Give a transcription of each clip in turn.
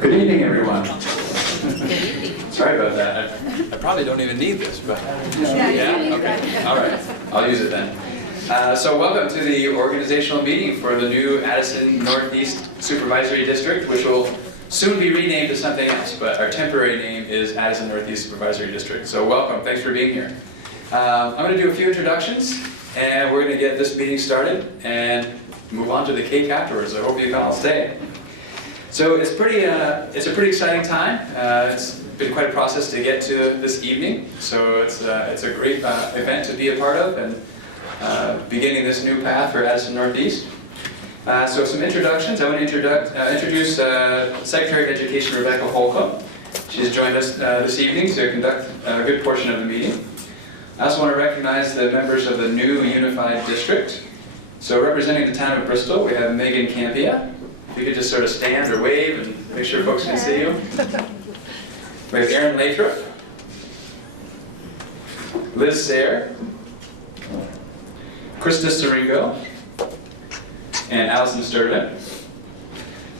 Good evening, everyone. Sorry about that. I probably don't even need this, but yeah, okay, all right. I'll use it then. So welcome to the organizational meeting for the new Addison Northeast Supervisory District, which will soon be renamed to something else, but our temporary name is Addison Northeast Supervisory District. So welcome, thanks for being here. I'm going to do a few introductions, and we're going to get this meeting started and move on to the cake afterwards. I hope you can all stay. So it's a pretty exciting time. It's been quite a process to get to this evening, so it's a great event to be a part of, and beginning this new path for Addison Northeast. So some introductions. I want to introduce Secretary of Education Rebecca Holcomb. She's joined us this evening to conduct a good portion of the meeting. I also want to recognize the members of the new unified district. So representing the town of Bristol, we have Megan Campia. If you could just sort of stand or wave and make sure folks can see you. We have Aaron Lathrop, Liz Sayre, Krista Siringo, and Allison Sturtevant.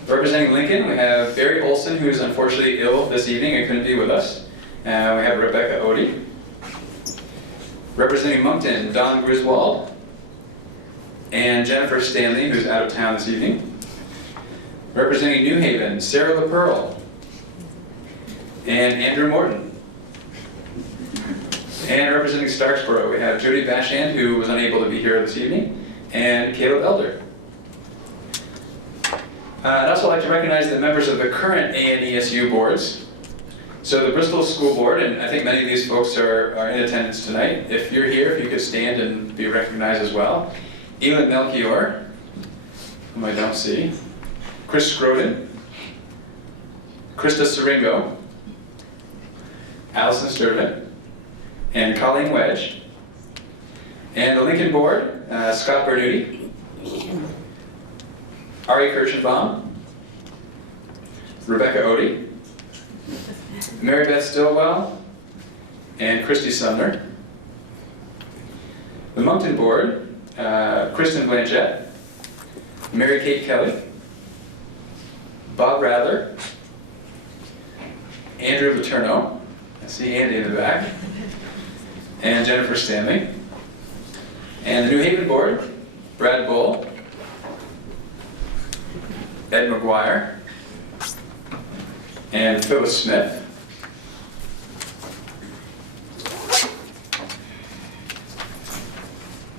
Representing Lincoln, we have Barry Olson, who is unfortunately ill this evening and couldn't be with us. We have Rebecca Odie. Representing Moncton, Don Griswold, and Jennifer Stanley, who's out of town this evening. Representing New Haven, Sarah LaPearl, and Andrew Morton. And representing Starksboro, we have Jody Bashand, who was unable to be here this evening, and Caleb Elder. I'd also like to recognize the members of the current ANESU boards. So the Bristol School Board, and I think many of these folks are in attendance tonight. If you're here, if you could stand and be recognized as well. Elin Melchior, whom I don't see. Chris Scroden, Krista Siringo, Allison Sturtevant, and Colleen Wedge. And the Lincoln Board, Scott Bernuti, Ari Kirschenbaum, Rebecca Odie, Mary Beth Stillwell, and Christy Sumner. The Moncton Board, Kristen Blanchett, Mary Kate Kelly, Bob Radler, Andrew Letourneau, I see Andy in the back, and Jennifer Stanley. And the New Haven Board, Brad Bull, Ed McGuire, and Phyllis Smith.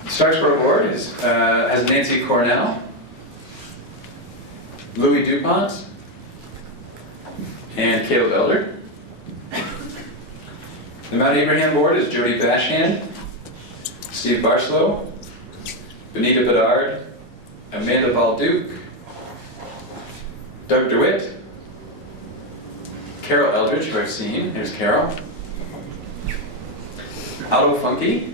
Starksboro Board has Nancy Cornell, Louis DuPont, and Caleb Elder. The Mount Abraham Board is Jody Bashand, Steve Barslow, Benita Bedard, Amanda Balduke, Doug DeWitt, Carol Eldridge, who I've seen. Here's Carol. Aldo Funky,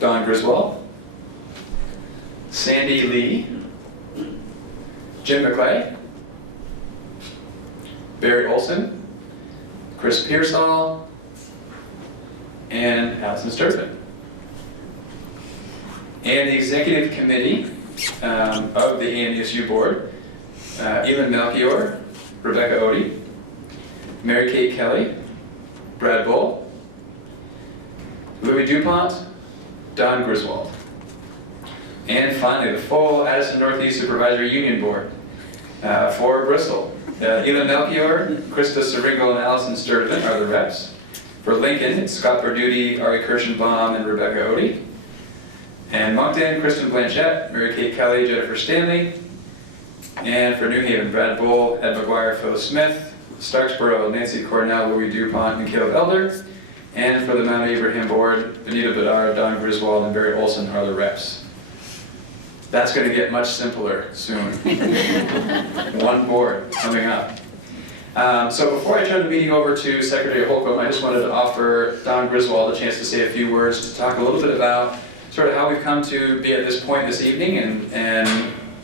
Don Griswold, Sandy Lee, Jim McClay, Barry Olson, Chris Pearsall, and Allison Sturtevant. And the executive committee of the ANESU board, Elin Melchior, Rebecca Odie, Mary Kate Kelly, Brad Bull, Louis DuPont, Don Griswold. And finally, the full Addison Northeast Supervisory Union Board for Bristol. Elin Melchior, Krista Siringo, and Allison Sturtevant are the reps. For Lincoln, it's Scott Bernuti, Ari Kirschenbaum, and Rebecca Odie. And Moncton, Kristen Blanchett, Mary Kate Kelly, Jennifer Stanley. And for New Haven, Brad Bull, Ed McGuire, Phyllis Smith. Starksboro, Nancy Cornell, Louis DuPont, and Caleb Elder. And for the Mount Abraham Board, Benita Bedard, Don Griswold, and Barry Olson are the reps. That's going to get much simpler soon. One board coming up. So before I turn the meeting over to Secretary Holcomb, I just wanted to offer Don Griswold a chance to say a few words to talk a little bit about sort of how we've come to be at this point this evening and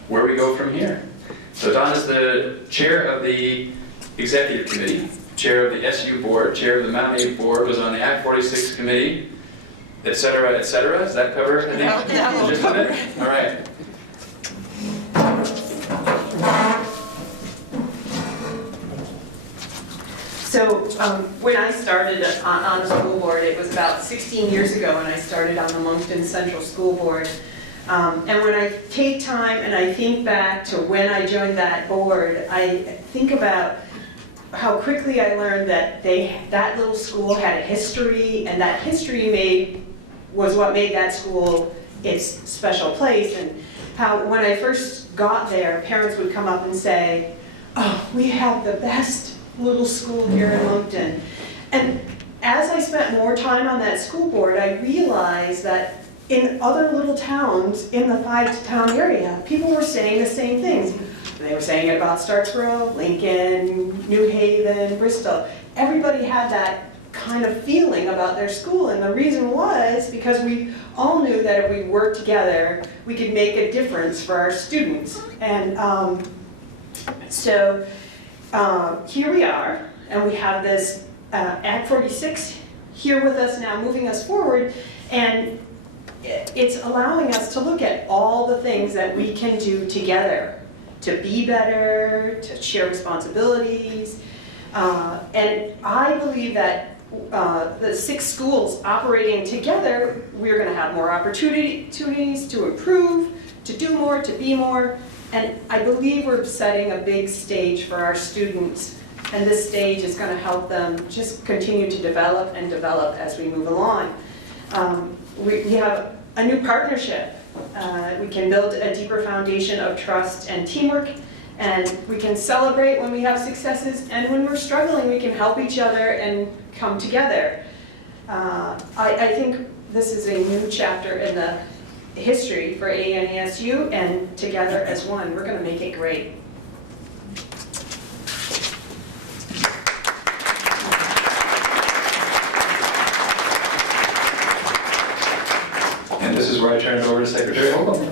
where we go from here. So Don is the chair of the executive committee, chair of the SU board, chair of the Mount A board, was on the Act 46 committee, et cetera, et cetera. Does that cover it? Just a bit? All right. When I started on the school board, it was about 16 years ago when I started on the Moncton Central School Board. And when I take time and I think back to when I joined that board, I think about how quickly I learned that that little school had a history, and that history was what made that school its special place. And how when I first got there, parents would come up and say, "Oh, we have the best little school here in Moncton." And as I spent more time on that school board, I realized that in other little towns in the 5-town area, people were saying the same things. They were saying it about Starksboro, Lincoln, New Haven, Bristol. Everybody had that kind of feeling about their school, and the reason was because we all knew that if we worked together, we could make a difference for our students. And here we are, and we have this Act 46 here with us now, moving us forward, and it's allowing us to look at all the things that we can do together to be better, to share responsibilities. And I believe that the 6 schools operating together, we're going to have more opportunities to improve, to do more, to be more. And I believe we're setting a big stage for our students. And this stage is going to help them just continue to develop and develop as we move along. We have a new partnership. We can build a deeper foundation of trust and teamwork, and we can celebrate when we have successes, and when we're struggling, we can help each other and come together. I think this is a new chapter in the history for ANESU, and together as one, we're going to make it great. And this is where I turn it over to Secretary Holcomb.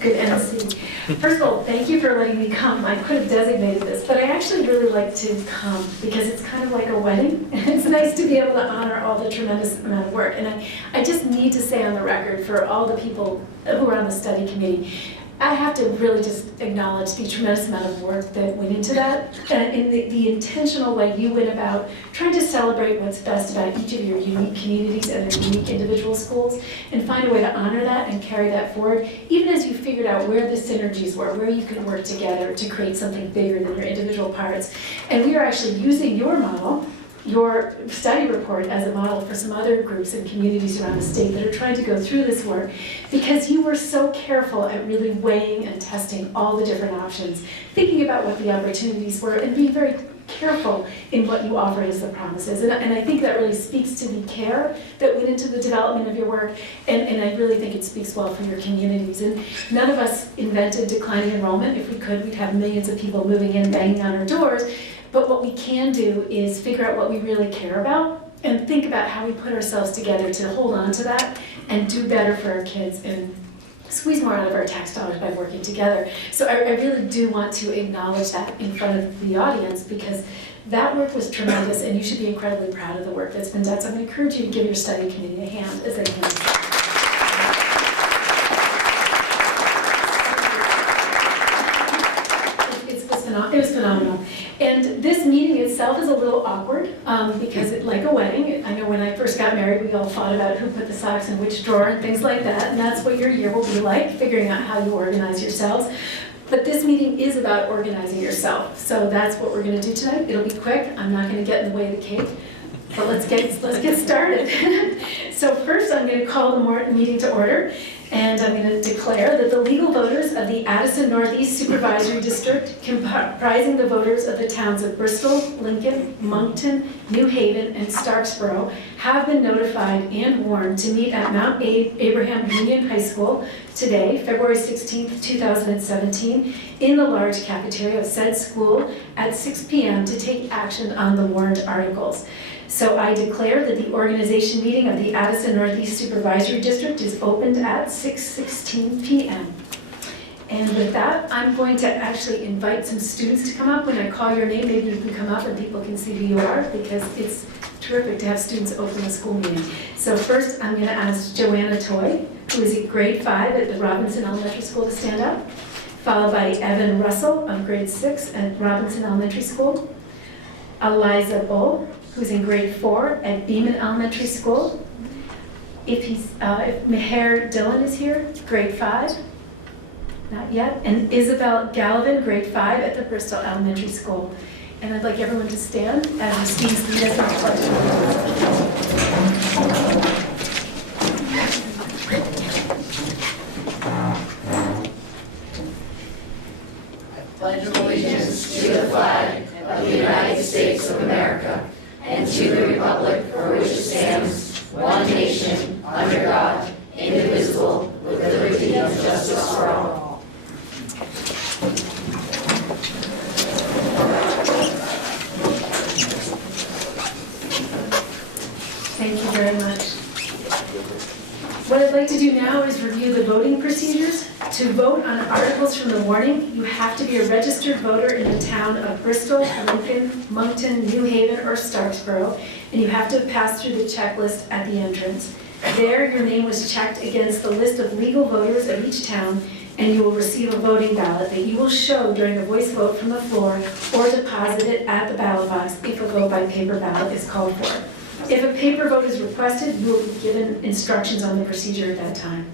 Good MC. First of all, thank you for letting me come. I could have designated this, but I actually really like to come because it's kind of like a wedding. It's nice to be able to honor all the tremendous amount of work. And I just need to say on the record for all the people who are on the study committee, I have to really just acknowledge the tremendous amount of work that went into that, and in the intentional way you went about trying to celebrate what's best about each of your unique communities and their unique individual schools, and find a way to honor that and carry that forward, even as you figured out where the synergies were, where you could work together to create something bigger than your individual parts. And we are actually using your model, your study report, as a model for some other groups and communities around the state that are trying to go through this work, because you were so careful at really weighing and testing all the different options, thinking about what the opportunities were, and being very careful in what you offered as the promises. And I think that really speaks to the care that went into the development of your work, and I really think it speaks well for your communities. And none of us invented declining enrollment. If we could, we'd have millions of people moving in, banging on our doors. But what we can do is figure out what we really care about and think about how we put ourselves together to hold on to that and do better for our kids and squeeze more out of our tax dollars by working together. So I really do want to acknowledge that in front of the audience, because that work was tremendous, and you should be incredibly proud of the work that's been done. So I'm going to encourage you to give your study committee a hand as they can. It was phenomenal. And this meeting itself is a little awkward because it's like a wedding. I know when I first got married, we all thought about who put the socks in which drawer and things like that. And that's what your year will be like, figuring out how you organize yourselves. But this meeting is about organizing yourself. So that's what we're going to do tonight. It'll be quick. I'm not going to get in the way of the cake. But let's get started. So first, I'm going to call the meeting to order. And I'm going to declare that the legal voters of the Addison Northeast Supervisory District, comprising the voters of the towns of Bristol, Lincoln, Moncton, New Haven, and Starksboro, have been notified and warned to meet at Mount Abraham Union High School today, February 16th, 2017, in the large cafeteria of said school at 6 p.m. to take action on the warned articles. So I declare that the organization meeting of the Addison Northeast Supervisory District is opened at 6:16 p.m. And with that, I'm going to actually invite some students to come up. When I call your name, maybe you can come up and people can see who you are, because it's terrific to have students open a school meeting. So first, I'm going to ask Joanna Toy, who is at grade 5 at the Robinson Elementary School, to stand up, followed by Evan Russell of grade 6 at Robinson Elementary School. Eliza Bull, who's in grade 4 at Beeman Elementary School. If Meher Dillon is here, grade 5, not yet. And Isabel Gallivan, grade 5 at the Bristol Elementary School. And I'd like everyone to stand as Justine's lead us in the pledge. Pledge allegiance to the flag of the United States of America and to the republic for which it stands, one nation, under God, indivisible, with liberty and justice for all. Thank you very much. What I'd like to do now is review the voting procedures. To vote on articles from the warning, you have to be a registered voter in the town of Bristol, Lincoln, Moncton, New Haven, or Starksboro, and you have to pass through the checklist at the entrance. There, your name was checked against the list of legal voters of each town, and you will receive a voting ballot that you will show during a voice vote from the floor or deposit it at the ballot box if a vote by paper ballot is called for. If a paper vote is requested, you will be given instructions on the procedure at that time.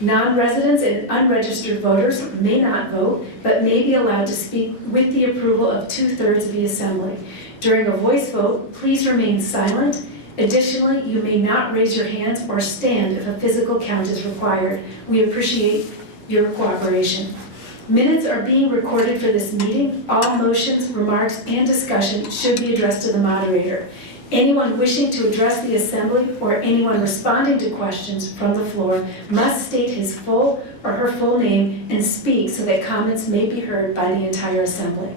Non-residents and unregistered voters may not vote, but may be allowed to speak with the approval of 2/3 of the assembly. During a voice vote, please remain silent. Additionally, you may not raise your hands or stand if a physical count is required. We appreciate your cooperation. Minutes are being recorded for this meeting. All motions, remarks, and discussion should be addressed to the moderator. Anyone wishing to address the assembly or anyone responding to questions from the floor must state his full or her full name and speak so that comments may be heard by the entire assembly.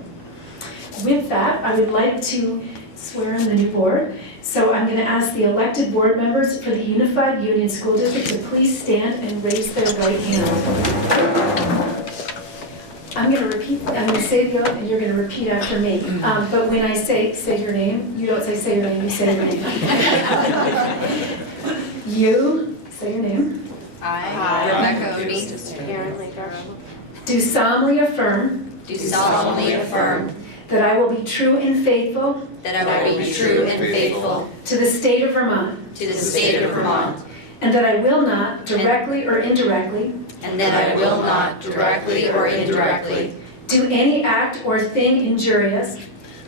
With that, I would like to swear in the new board. So I'm going to ask the elected board members for the Unified Union School District to please stand and raise their right hand. I'm going to say the oath and you're going to repeat after me. But when I say your name, you don't say your name, you say your name. You, say your name. I, Rebecca Odie, Do solemnly affirm that I will be true and faithful that I will be true and faithful to the state of Vermont, to the state of Vermont, and that I will not directly or indirectly and that I will not directly or indirectly do any act or thing injurious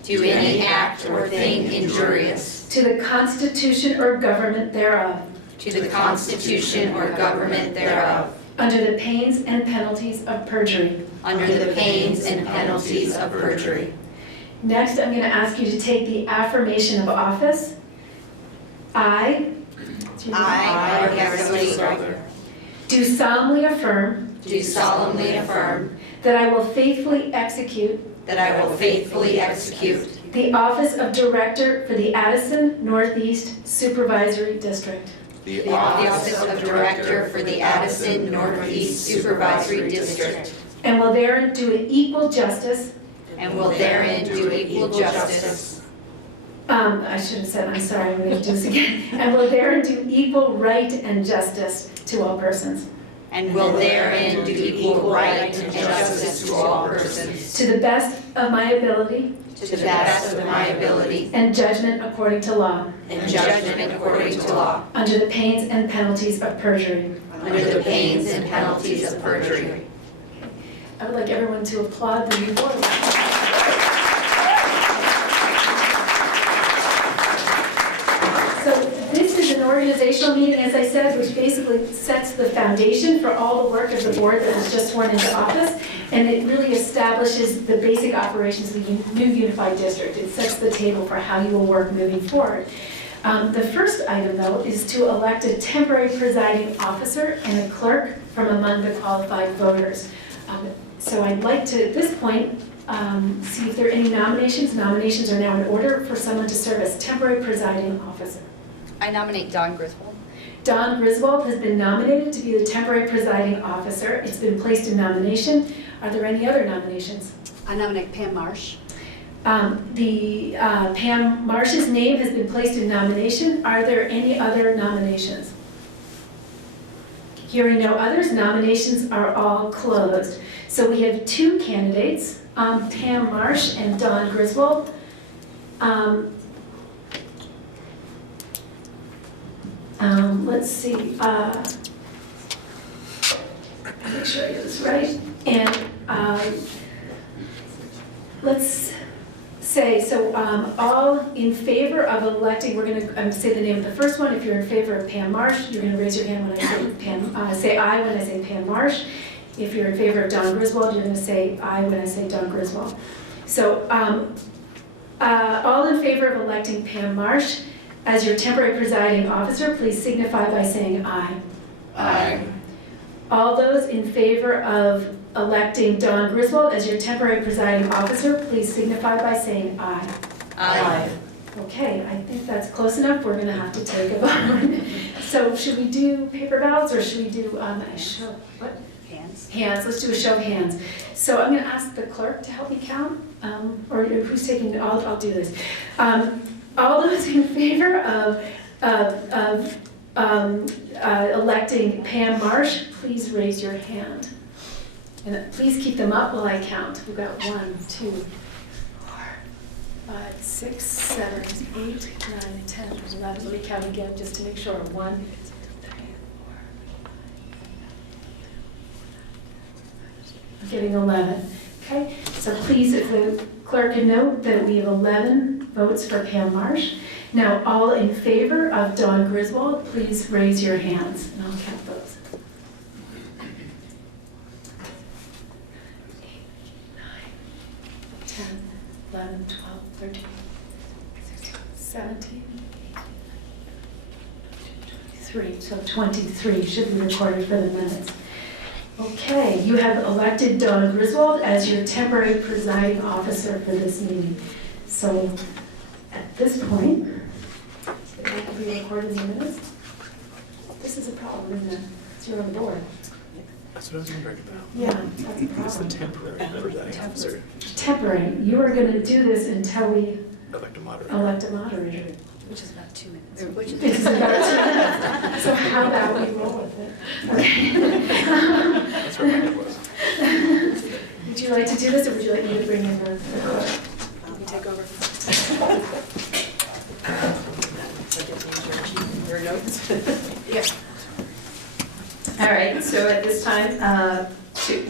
do any act or thing injurious to the Constitution or government thereof, to the Constitution or government thereof, under the pains and penalties of perjury. under the pains and penalties of perjury. Next, I'm going to ask you to take the affirmation of office. I Rebecca Odie, do solemnly affirm do solemnly affirm that I will faithfully execute that I will faithfully execute the office of Director for the Addison Northeast Supervisory District, the office of Director for the Addison Northeast Supervisory District, and will therein do it equal justice. and will therein do equal justice. I should have said, I'm sorry, I'm going to do this again. And will therein do equal right and justice to all persons, And will therein do equal right and justice to all persons, to the best of my ability to the best of my ability, and judgment according to law, and judgment according to law, under the pains and penalties of perjury. under the pains and penalties of perjury. I would like everyone to applaud the new board. So this is an organizational meeting, as I said, which basically sets the foundation for all the work of the board that was just sworn into office, and it really establishes the basic operations of the new unified district. It sets the table for how you will work moving forward. The first item, though, is to elect a temporary presiding officer and a clerk from among the qualified voters. So I'd like to, at this point, see if there are any nominations. Nominations are now in order for someone to serve as temporary presiding officer. I nominate Don Griswold. Don Griswold has been nominated to be the temporary presiding officer. It's been placed in nomination. Are there any other nominations? I nominate Pam Marsh. Pam Marsh's name has been placed in nomination. Are there any other nominations? Hearing no others, nominations are all closed. So we have two candidates, Pam Marsh and Don Griswold. Let's see, make sure I get this right. And let's say, so all in favor of electing, we're gonna say the name of the first one. If you're in favor of Pam Marsh, you're gonna raise your hand when I say Pam, say aye when I say Pam Marsh. If you're in favor of Don Griswold, you're gonna say aye when I say Don Griswold. So all in favor of electing Pam Marsh as your temporary presiding officer, please signify by saying aye. Aye. All those in favor of electing Don Griswold as your temporary presiding officer, please signify by saying aye. Aye. Okay, I think that's close enough. We're gonna have to take a vote. So should we do paper ballots or should we do a show? What? Hands. Hands, let's do a show of hands. So I'm gonna ask the clerk to help me count, or who's taking, I'll do this. All those in favor of electing Pam Marsh, please raise your hand. And please keep them up while I count. We've got 1, 2, 4, 5, 6, 7, 8, 9, 10, 11. Let me count again just to make sure. 1, 2, 3, 4. I'm getting 11. Okay, so please, if the clerk can note that we have 11 votes for Pam Marsh. Now, all in favor of Don Griswold, please raise your hands, and I'll count those. 8, 9, 10, 11, 12, 13, 16, 17, 18, 23. So 23 should be recorded for the minutes. Okay, you have elected Don Griswold as your temporary presiding officer for this meeting. So at this point, it might be recorded in the minutes. This is a problem, isn't it? It's you're on the board. That's what I was wondering about. Yeah, that's a It's the problem. temporary presiding officer. Temporary, you are going to do this until we Elect a moderator. elect a moderator. Which is about 2 minutes. Which This is about so how about we roll with it? Okay. That's where my head was. Would you like to do this, or would you like me to bring in the clerk? Let me take over. Your notes? Yes. All right, so at this time,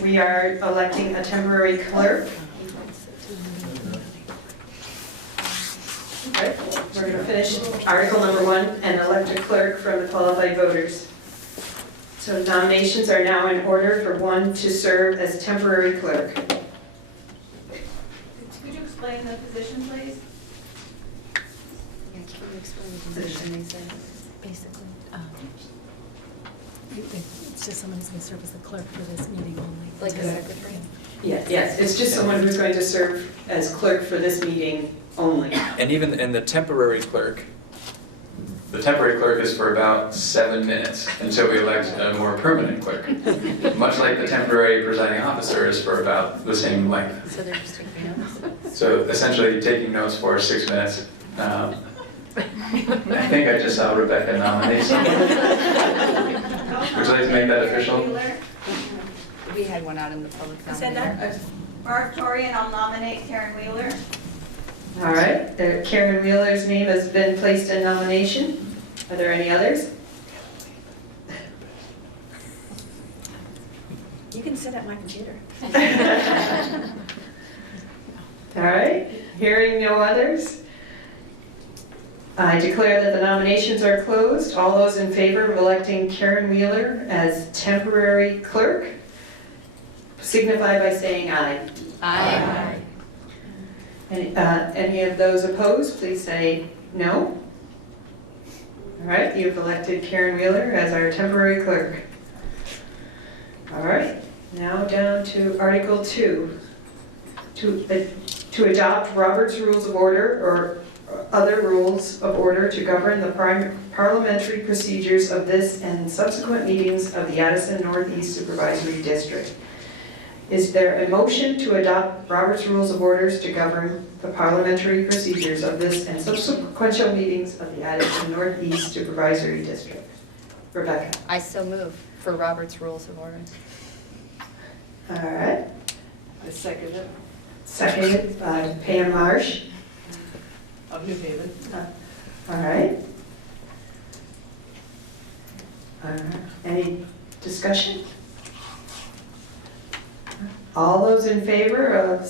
we are electing a temporary clerk. Okay, we're going to finish article number 1 and elect a clerk from the qualified voters. So nominations are now in order for one to serve as temporary clerk. Could you explain the position, please? Yeah, can you explain the position? They said, Basically, it's just someone who's going to serve as the clerk for this meeting only. like a secretary? Yes, it's just someone who's going to serve as clerk for this meeting only. And even in the temporary clerk is for about 7 minutes until we elect a more permanent clerk. Much like the temporary presiding officer is for about the same length. So they're just taking notes? So essentially taking notes for 6 minutes. I think I just saw Rebecca nominate someone. Would you like to make that official? We had one out in the public I said nominator. that, moratorium, I'll nominate Karen Wheeler. All right, Karen Wheeler's name has been placed in nomination. Are there any others? You can sit at my computer. All right, hearing no others, I declare that the nominations are closed. All those in favor of electing Karen Wheeler as temporary clerk signify by saying aye. Aye. Any of those opposed, please say no. All right, you've elected Karen Wheeler as our temporary clerk. All right, now down to Article 2. To adopt Robert's Rules of Order or other rules of order to govern the parliamentary procedures of this and subsequent meetings of the Addison Northeast Supervisory District. Is there a motion to adopt Robert's Rules of Orders to govern the parliamentary procedures of this and subsequent meetings of the Addison Northeast Supervisory District? Rebecca. I so move for Robert's Rules of Order. All right. I second it. Seconded by Pam Marsh. of New Haven. All right. Any discussion? All those in favor of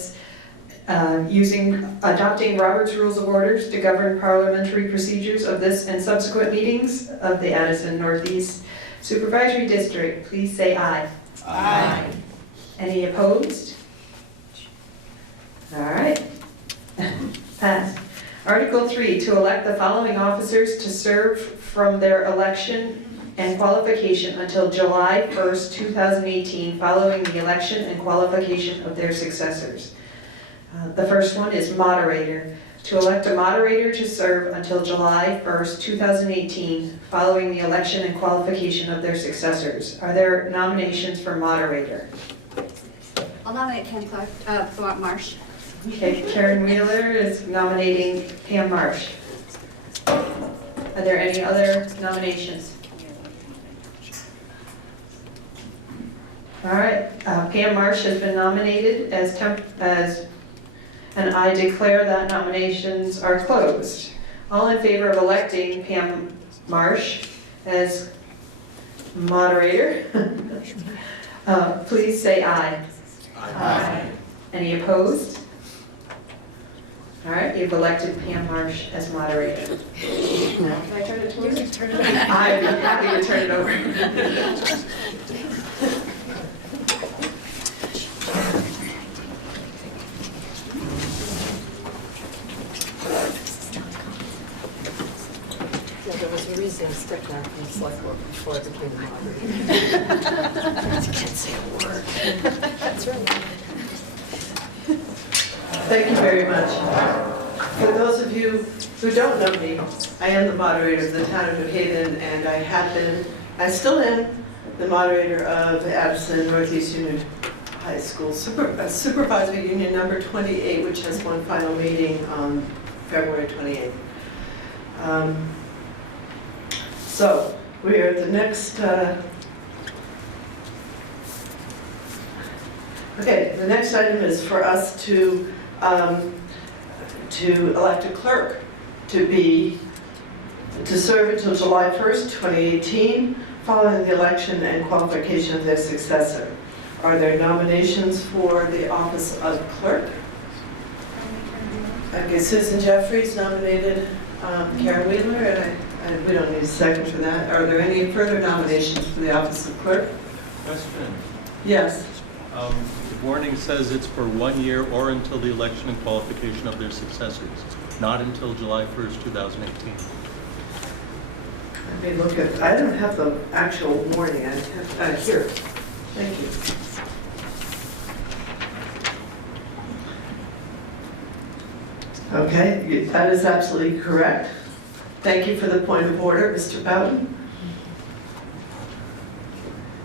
adopting Robert's Rules of Orders to govern parliamentary procedures of this and subsequent meetings of the Addison Northeast Supervisory District, please say aye. Aye. Any opposed? All right. Passed. Article 3, to elect the following officers to serve from their election and qualification until July 1st, 2018, following the election and qualification of their successors. The first one is moderator. To elect a moderator to serve until July 1st, 2018, following the election and qualification of their successors. Are there nominations for moderator? I'll nominate Ken Clark, Marsh. Okay, Karen Wheeler is nominating Pam Marsh. Are there any other nominations? All right, Pam Marsh has been nominated and I declare that nominations are closed. All in favor of electing Pam Marsh as moderator, please say aye. Aye. Any opposed? All right, you've elected Pam Marsh as moderator. Can I turn it over? You can turn it over. I'd be happy to turn it over. Yeah, there was a reason to stick that from select board before it became moderator. You can't say a word. That's right. Thank you very much. For those of you who don't know me, I am the moderator of the town of New Haven, and I still am the moderator of Addison Northeast Union High School Supervisory Union number 28, which has one final meeting on February 28th. So we are at the next, okay, the next item is for us to elect a clerk to serve until July 1st, 2018, following the election and qualification of their successor. Are there nominations for the office of clerk? Okay, Susan Jeffries nominated Karen Wheeler, and we don't need a second for that. Are there any further nominations for the office of clerk? Question. Yes. The warning says it's for 1 year or until the election and qualification of their successors, not until July 1st, 2018. Let me look at, I don't have the actual warning. I have, here. Thank you. Okay, that is absolutely correct. Thank you for the point of order, Mr. Bowden.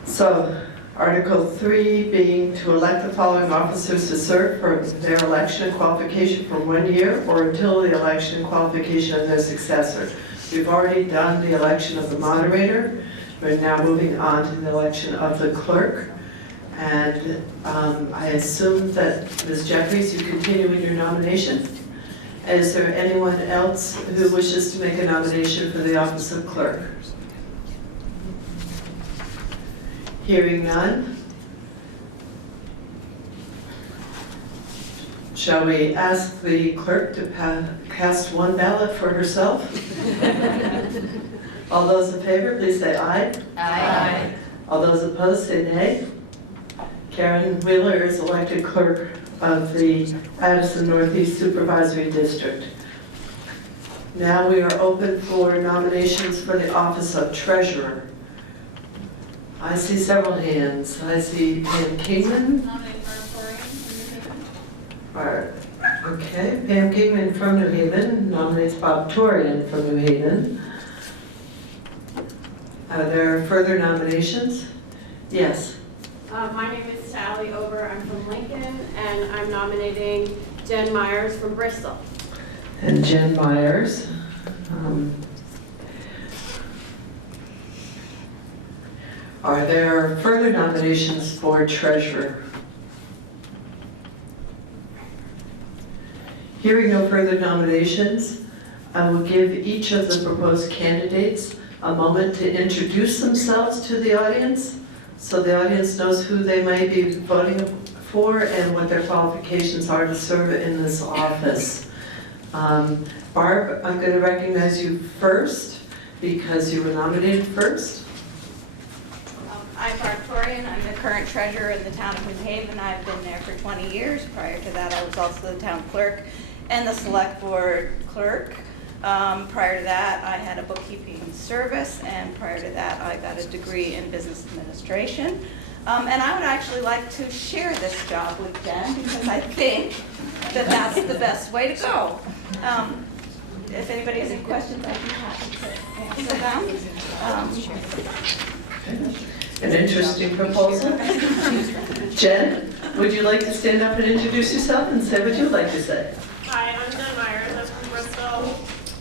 So, Article 3 being to elect the following officers to serve for their election and qualification for 1 year or until the election and qualification of their successor. We've already done the election of the moderator. We're now moving on to the election of the clerk. And I assume that, Ms. Jeffries, you continue in your nomination. Is there anyone else who wishes to make a nomination for the office of clerk? Hearing none. Shall we ask the clerk to cast one ballot for herself? All those in favor, please say aye. Aye. All those opposed, say nay. Karen Wheeler is elected clerk of the Addison Northeast Supervisory District. Now we are open for nominations for the office of treasurer. I see several hands. I see Pam Kingman. Nominate Okay, Pam Kingman from New Haven nominates Bob Torian from New Haven. Are there further nominations? Yes. My name is Sally Ober. I'm from Lincoln, and I'm nominating Jen Myers from Bristol. And Jen Myers. Are there further nominations for treasurer? Hearing no further nominations, I will give each of the proposed candidates a moment to introduce themselves to the audience, so the audience knows who they might be voting for and what their qualifications are to serve in this office. Barb, I'm going to recognize you first because you were nominated first. I'm Barb Torian. I'm the current treasurer in the town of New Haven. I've been there for 20 years. Prior to that, I was also the town clerk and the select board clerk. Prior to that, I had a bookkeeping service, and prior to that, I got a degree in business administration. And I would actually like to share this job with Jen because I think that that's the best way to go. If anybody has any questions, I'd be happy to answer them. An interesting proposal. Jen, would you like to stand up and introduce yourself and say what you'd like to say? Hi, I'm Jen Myers. I'm from Bristol.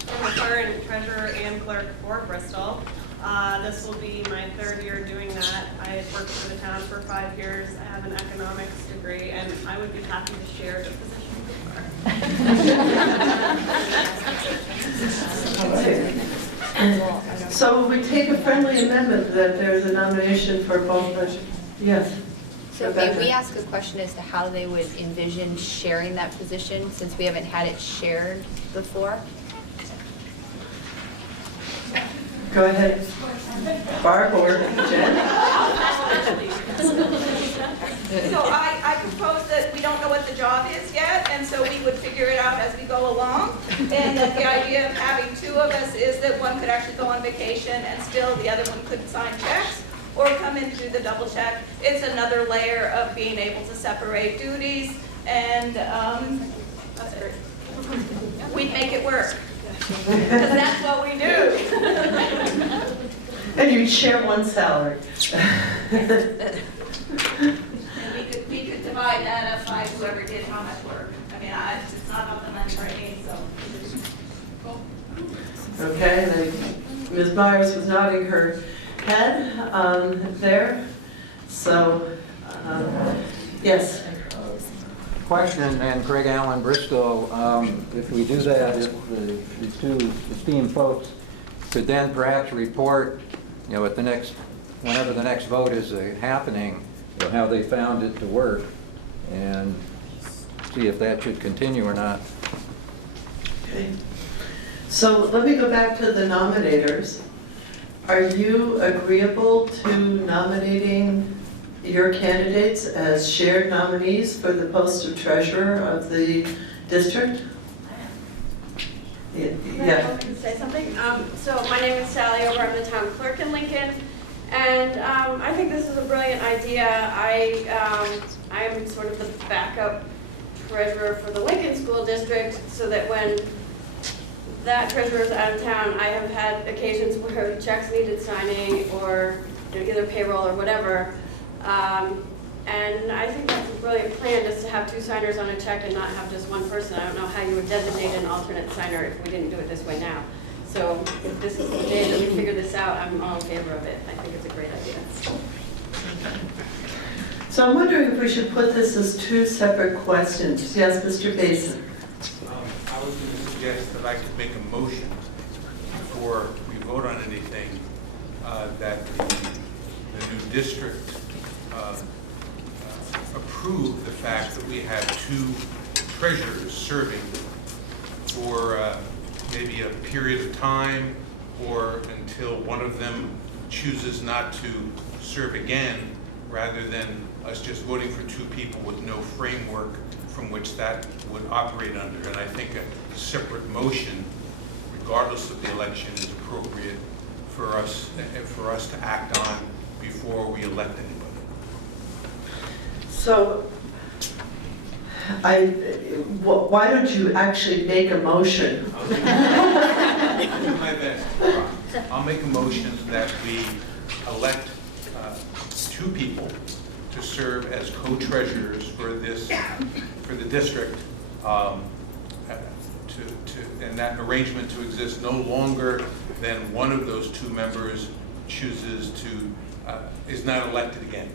I'm the current treasurer and clerk for Bristol. This will be my 3rd year doing that. I had worked for the town for 5 years. I have an economics degree, and I would be happy to share the position with her. So we take a friendly amendment that there's a nomination for both. Yes. So may we ask a question as to how they would envision sharing that position, since we haven't had it shared before? Go ahead. Barb or Jen? So I propose that we don't know what the job is yet, and so we would figure it out as we go along. And that the idea of having 2 of us is that one could actually go on vacation and still the other one could sign checks or come in to do the double check. It's another layer of being able to separate duties, and we'd make it work. Because that's what we do. And you share one salary. And we could divide that up by whoever did how much work. I mean, it's not about the money for me, so. Okay, and then Ms. Myers was nodding her head there. So, yes. Question, and Craig Allen, Bristol, if we do that, if the 2 esteemed folks could then perhaps report, at the next, whenever the next vote is happening, how they found it to work, and see if that should continue or not. Okay. So let me go back to the nominators. Are you agreeable to nominating your candidates as shared nominees for the post of treasurer of the district? Yeah. Say something? So my name is Sally Ober. I'm the town clerk in Lincoln. And I think this is a brilliant idea. I'm sort of the backup treasurer for the Lincoln School District, so that when that treasurer is out of town, I have had occasions where checks needed signing or either payroll or whatever. And I think that's a brilliant plan, just to have 2 signers on a check and not have just one person. I don't know how you would designate an alternate signer if we didn't do it this way now. So if this is the day that we figure this out, I'm all in favor of it. I think it's a great idea. So I'm wondering if we should put this as 2 separate questions. Yes, Mr. Basin. I was going to suggest that I could make a motion before we vote on anything, that the new district approve the fact that we have 2 treasurers serving for maybe a period of time, or until one of them chooses not to serve again, rather than us just voting for 2 people with no framework from which that would operate under. And I think a separate motion, regardless of the election, is appropriate for us to act on before we elect anybody. So, why don't you actually make a motion? I'll do my best. I'll make a motion that we elect 2 people to serve as co-treasurers for the district, and that arrangement to exist no longer than one of those 2 members chooses to is not elected again.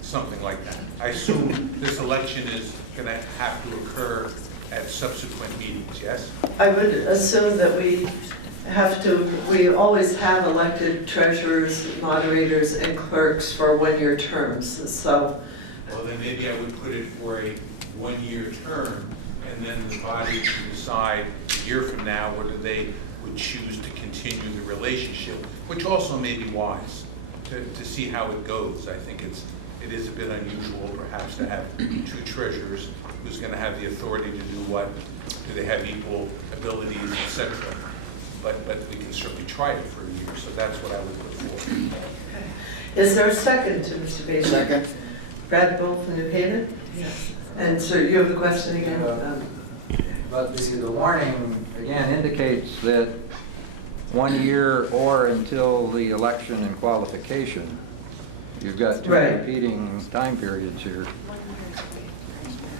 Something like that. I assume this election is going to have to occur at subsequent meetings, yes? I would assume that we always have elected treasurers, moderators, and clerks for one-year terms, so. Well, then maybe I would put it for a one-year term, and then the body can decide a year from now whether they would choose to continue the relationship, which also may be wise, to see how it goes. I think it is a bit unusual perhaps to have two treasurers who's going to have the authority to do what, do they have equal abilities, etc. But we can certainly try it for a year, so that's what I would look for. Okay. Is there a second to Mr. Bates? Second. Brad Bull from New Haven? Yes. And so you have the question again? But the warning, again, indicates that 1 year or until the election and qualification. You've got two repeating time periods here.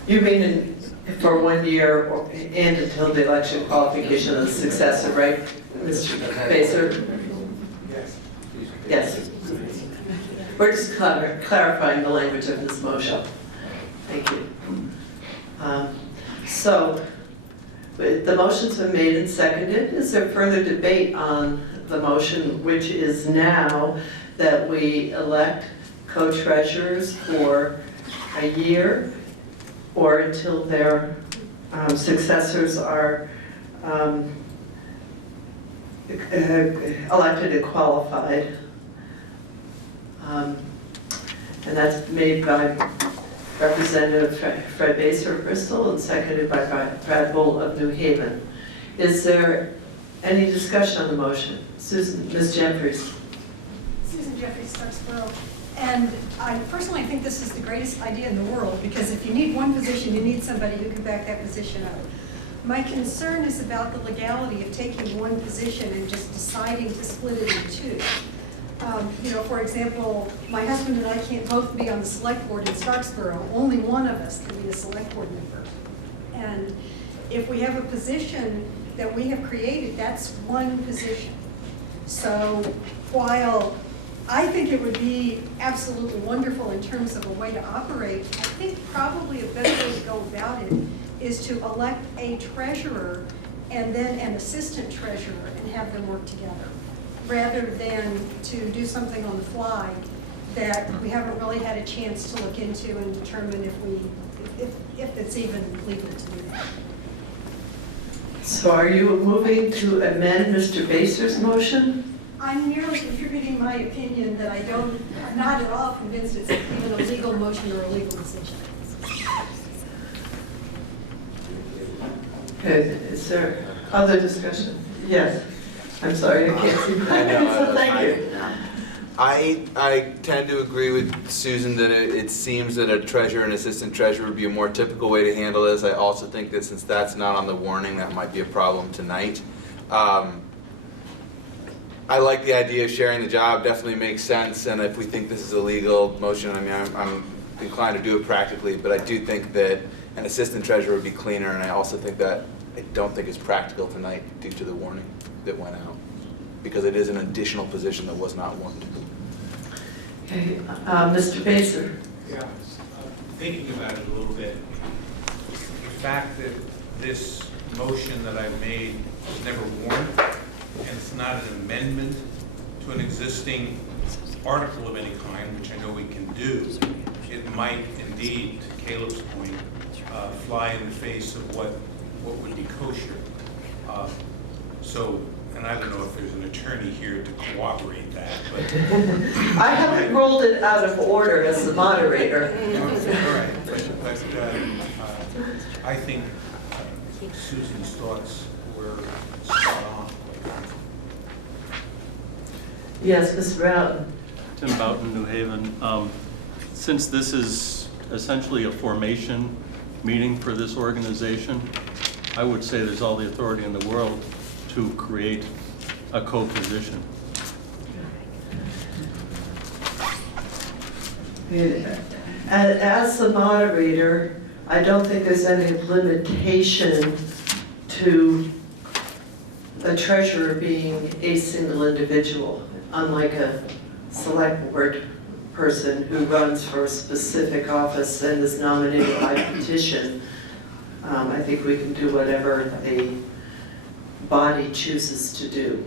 You mean for 1 year and until the election qualification of the successor, right, Mr. Baser? Yes. Yes. We're just clarifying the language of this motion. Thank you. So, the motion's been made and seconded. Is there further debate on the motion, which is now that we elect co-treasurers for a year or until their successors are elected and qualified? And that's made by Representative Fred Baser of Bristol and seconded by Brad Bull of New Haven. Is there any discussion on the motion? Ms. Jeffries. Susan Jeffries, Starksboro. And I personally think this is the greatest idea in the world, because if you need one position, you need somebody who can back that position up. My concern is about the legality of taking one position and just deciding to split it in two. You know, for example, my husband and I can't both be on the select board in Starksboro. Only one of us can be a select board member. And if we have a position that we have created, that's one position. So while I think it would be absolutely wonderful in terms of a way to operate, I think probably a better way to go about it is to elect a treasurer and then an assistant treasurer and have them work together, rather than to do something on the fly that we haven't really had a chance to look into and determine if it's even legal to do that. So are you moving to amend Mr. Baser's motion? I'm merely contributing my opinion that I'm not at all convinced it's even a legal motion or a legal decision. Okay, is there other discussion? Yes. I'm sorry, I can't see. I know, So thank you. I tend to agree with Susan that it seems that a treasurer and assistant treasurer would be a more typical way to handle this. I also think that since that's not on the warning, that might be a problem tonight. I like the idea of sharing the job, definitely makes sense, and if we think this is a legal motion, I mean, I'm inclined to do it practically, but I do think that an assistant treasurer would be cleaner, and I also think that I don't think it's practical tonight due to the warning that went out, because it is an additional position that was not warned. Okay, Mr. Baser. Yeah, thinking about it a little bit, the fact that this motion that I've made was never warned, and it's not an amendment to an existing article of any kind, which I know we can do, it might indeed, to Caleb's point, fly in the face of what would be kosher. And I don't know if there's an attorney here to corroborate that, but... I haven't ruled it out of order as the moderator. All right, but I think Susan's thoughts were spot on. Yes, Mr. Broughton. Tim Boughton, New Haven. Since this is essentially a formation meeting for this organization, I would say there's all the authority in the world to create a co-position. As the moderator, I don't think there's any limitation to a treasurer being a single individual, unlike a select board person who runs for a specific office and is nominated by petition. I think we can do whatever the body chooses to do.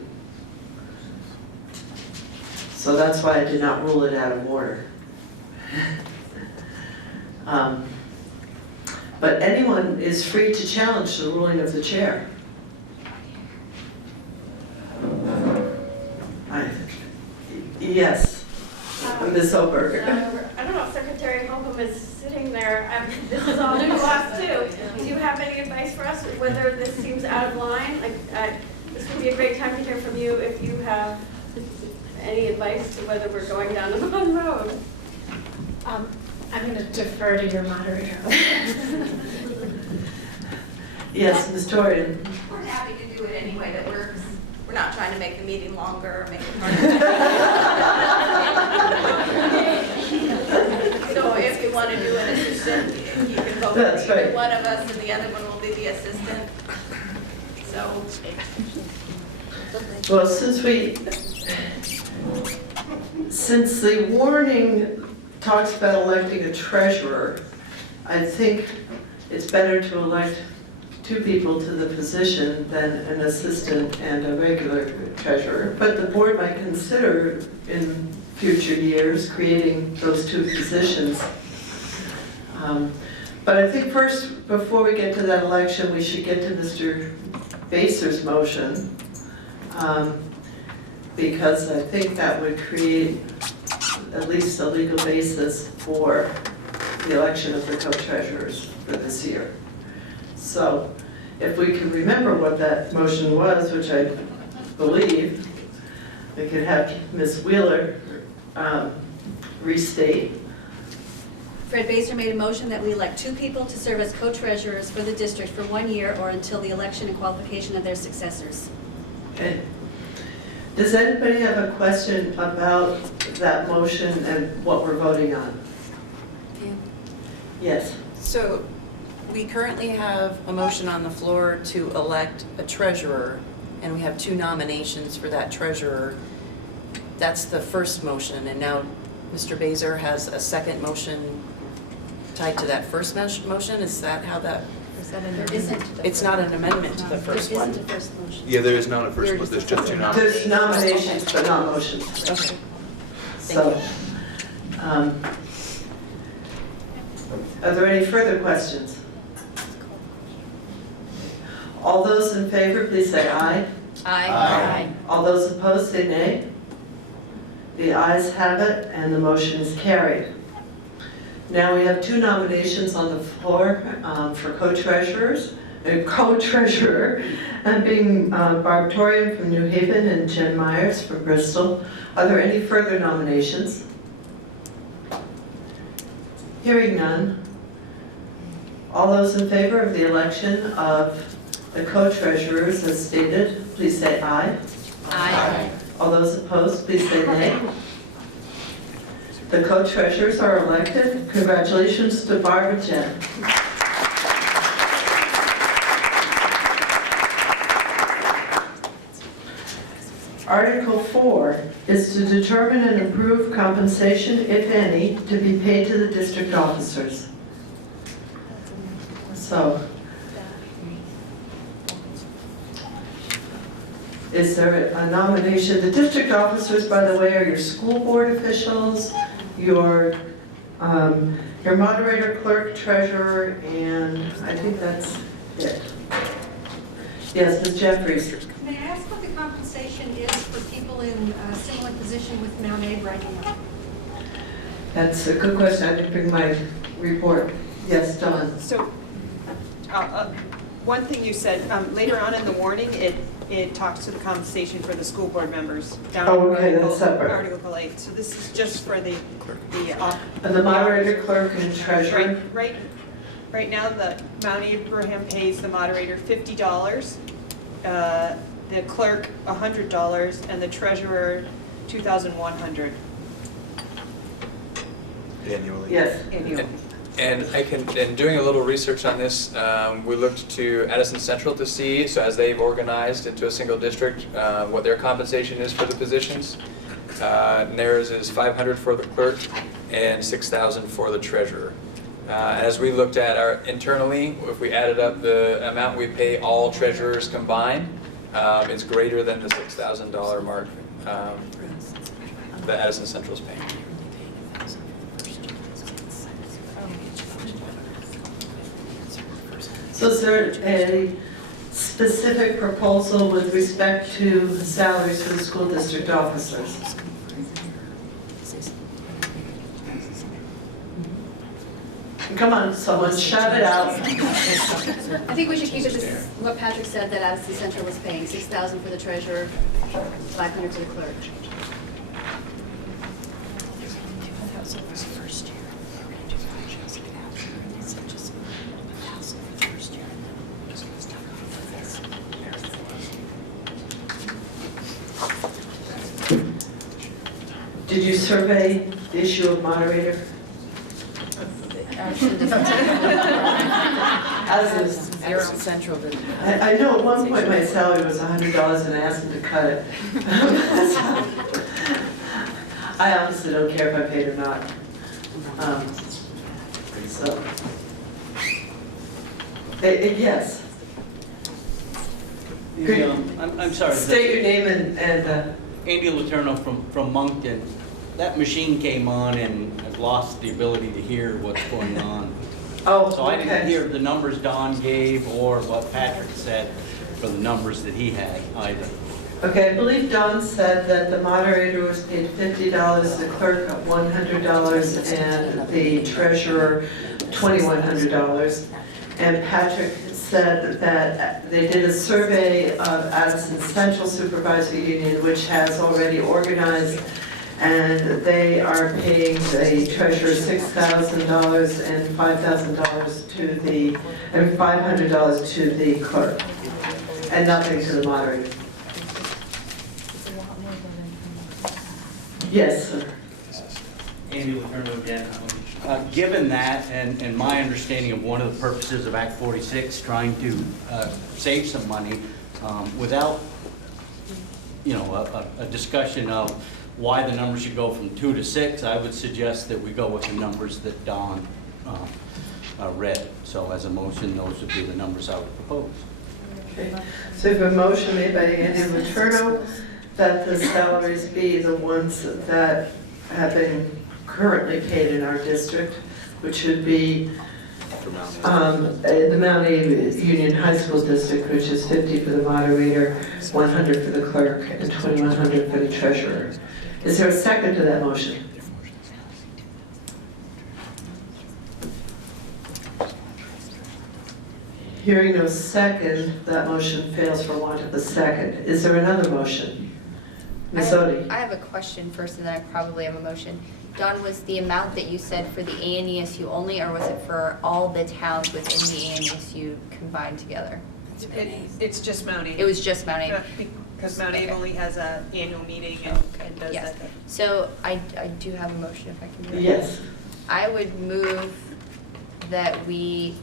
So that's why I did not rule it out of order. But anyone is free to challenge the ruling of the chair. Yes, Ms. Oberg. I don't know if Secretary Holcomb is sitting there. This is all new to us too. Do you have any advice for us, whether this seems out of line? This would be a great time to hear from you if you have any advice to whether we're going down the wrong road. I'm going to defer to your moderator. Yes, Ms. Torian. We're happy to do it any way that works. We're not trying to make the meeting longer or make it harder. So if you want to do an assistant, you can vote for either one of us and the other one will be the assistant. So. Well, since the warning talks about electing a treasurer, I think it's better to elect 2 people to the position than an assistant and a regular treasurer. But the board might consider in future years creating those 2 positions. But I think first, before we get to that election, we should get to Mr. Baser's motion, because I think that would create at least a legal basis for the election of the co-treasurers for this year. So if we can remember what that motion was, which I believe, we could have Ms. Wheeler restate. Fred Baser made a motion that we elect 2 people to serve as co-treasurers for the district for 1 year or until the election and qualification of their successors. Okay. Does anybody have a question about that motion and what we're voting on? Yes. So we currently have a motion on the floor to elect a treasurer, and we have 2 nominations for that treasurer. That's the first motion, and now Mr. Baser has a second motion tied to that first motion? Is that how that? It's not an amendment to the first one. There isn't a first motion. Yeah, there is not a first one, there's just 2 nominations. There's nominations, but not motions. Okay. So, are there any further questions? All those in favor, please say aye. Aye. All those opposed, say nay. The ayes have it, and the motion is carried. Now we have 2 nominations on the floor for co-treasurers, co-treasurer, and being Barb Torian from New Haven and Jen Myers from Bristol. Are there any further nominations? Hearing none. All those in favor of the election of the co-treasurers as stated, please say aye. Aye. All those opposed, please say nay. The co-treasurers are elected. Congratulations to Barb and Jen. Article 4 is to determine and approve compensation, if any, to be paid to the district officers. So, is there a nomination? The district officers, by the way, are your school board officials, your moderator, clerk, treasurer, and I think that's it. Yes, Ms. Jeffries. May I ask what the compensation is for people in a similar position with Mount Abe right now? That's a good question. I didn't bring my report. Yes, Dawn. So, one thing you said, later on in the warning, it talks to the compensation for the school board members. Down Oh, okay, that's separate. Article 8. So this is just for the moderator, clerk, and treasurer? Right now, the Mount Abraham pays the moderator $50, the clerk $100, and the treasurer $2,100 Annually. Yes. annually. And doing a little research on this, we looked to Addison Central to see, so as they've organized into a single district, what their compensation is for the positions. And theirs is $500 for the clerk and $6,000 for the treasurer. As we looked at our internally, if we added up the amount we pay all treasurers combined, it's greater than the $6,000 mark that Addison Central's paying. So is there a specific proposal with respect to salaries for the school district officers? Come on, someone shout it out. I think we should keep it to what Patrick said, that Addison Central was paying, $6,000 for the treasurer, $500 for the clerk. Did you survey the issue of moderator? Addison Central did. I know at one point my salary was $100 and I asked them to cut it. I honestly don't care if I paid or not. So, yes. I'm sorry. State your name and Andy Letourneau from Moncton. That machine came on and I've lost the ability to hear what's going on. Oh, so I didn't hear the numbers Don gave or what Patrick said for the numbers that he had either. Okay, I believe Don said that the moderator was paid $50, the clerk $100, and the treasurer $2,100. And Patrick said that they did a survey of Addison Central Supervisory Union, which has already organized, and they are paying the treasurer $6,000 and $5,000 to the, and $500 to the clerk, and nothing to the moderator. Yes, sir. Andy Letourneau again. Given that, and my understanding of one of the purposes of Act 46, trying to save some money, without, a discussion of why the numbers should go from 2 to 6, I would suggest that we go with the numbers that Don read. So as a motion, those would be the numbers I would propose. Okay. So we have a motion made by Andy Letourneau that the salaries be the ones that have been currently paid in our district, which would be the Mount Union High School District, which is $50 for the moderator, $100 for the clerk, and $2,100 for the treasurer. Is there a second to that motion? Hearing no second, that motion fails for want of a second. Is there another motion? Ms. Odie? I have a question first, and then I probably have a motion. Don, was the amount that you said for the ANESU only, or was it for all the towns within the ANESU combined together? It's just Mount Abe. It was just Mount Abe. Because Mount Abe only has an annual meeting and does Yes. that. So I do have a motion if I can do it. Yes. I would move that we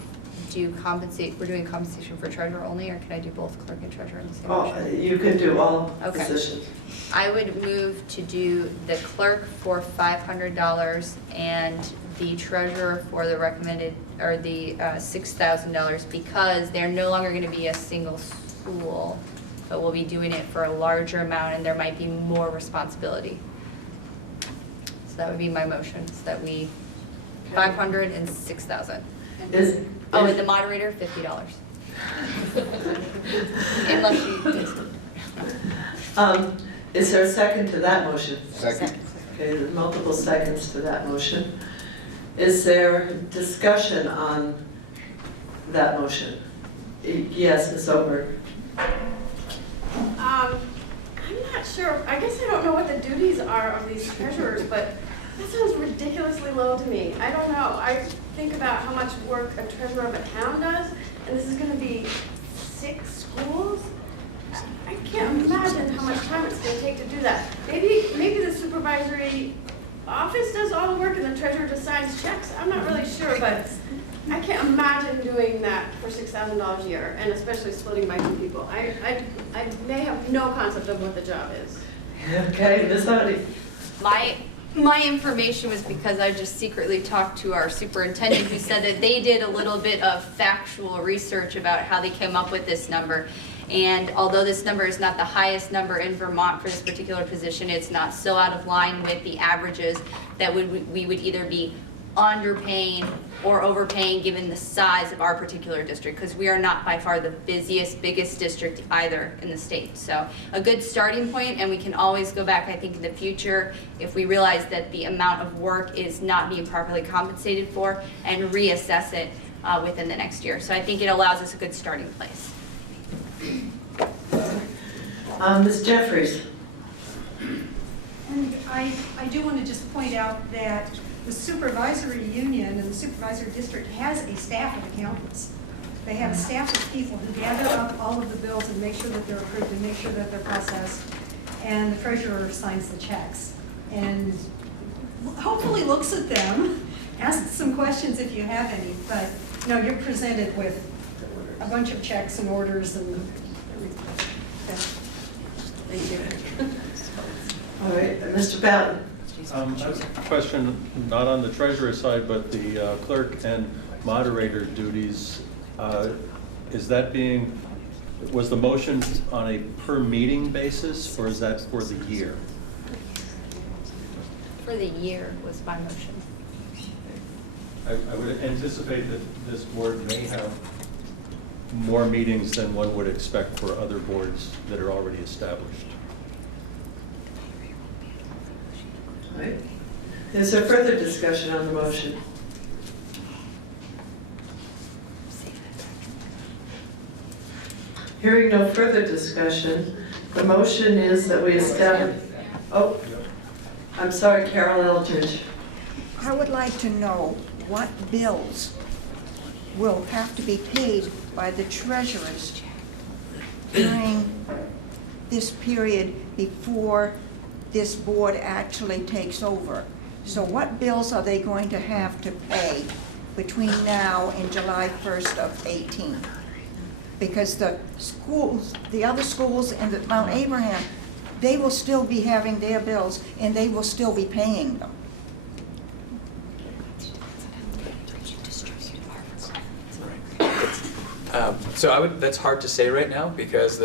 do compensate, we're doing compensation for treasurer only, or can I do both clerk and treasurer in the same motion? You can do all Okay. positions. I would move to do the clerk for $500 and the treasurer for the recommended, or the $6,000, because they're no longer going to be a single school, but we'll be doing it for a larger amount and there might be more responsibility. So that would be my motion, so that we, 500 and 6,000. Oh, and the moderator, $50. Unless you. Is there a second to that motion? Second. Okay, there's multiple seconds to that motion. Is there discussion on that motion? Yes, Ms. Oberg. I'm not sure, I guess I don't know what the duties are of these treasurers, but that sounds ridiculously low to me. I don't know, I think about how much work a treasurer of a town does, and this is gonna be 6 schools? I can't imagine how much time it's gonna take to do that. Maybe the supervisory office does all the work and the treasurer just signs checks. I'm not really sure, but I can't imagine doing that for $6,000 a year, and especially splitting by 2 people. I may have no concept of what the job is. Okay, Ms. Odie. My My information was because I just secretly talked to our superintendent, who said that they did a little bit of factual research about how they came up with this number. And although this number is not the highest number in Vermont for this particular position, it's not so out of line with the averages that we would either be underpaying or overpaying given the size of our particular district, because we are not by far the biggest district either in the state. So a good starting point, and we can always go back, I think, in the future if we realize that the amount of work is not being properly compensated for, and reassess it within the next year. So I think it allows us a good starting place. Ms. Jeffries. And I do want to just point out that the supervisory union and the supervisory district has a staff of accountants. They have a staff of people who gather up all of the bills and make sure that they're approved and make sure that they're processed. And the treasurer signs the checks. And hopefully looks at them, asks some questions if you have any. But no, you're presented with a bunch of checks and orders and everything. Okay. Thank you. All right, Mr. Bowden. I have a question, not on the treasurer side, but the clerk and moderator duties. Was the motion on a per meeting basis, or is that for the year? For the year was my motion. I would anticipate that this board may have more meetings than one would expect for other boards that are already established. All right. Is there further discussion on the motion? Hearing no further discussion, the motion is that we establish. Oh, I'm sorry, Carol Eldridge. I would like to know what bills will have to be paid by the treasurers during this period before this board actually takes over. So what bills are they going to have to pay between now and July 1st of 18? Because the schools, the other schools in Mount Abraham, they will still be having their bills and they will still be paying them. That's hard to say right now because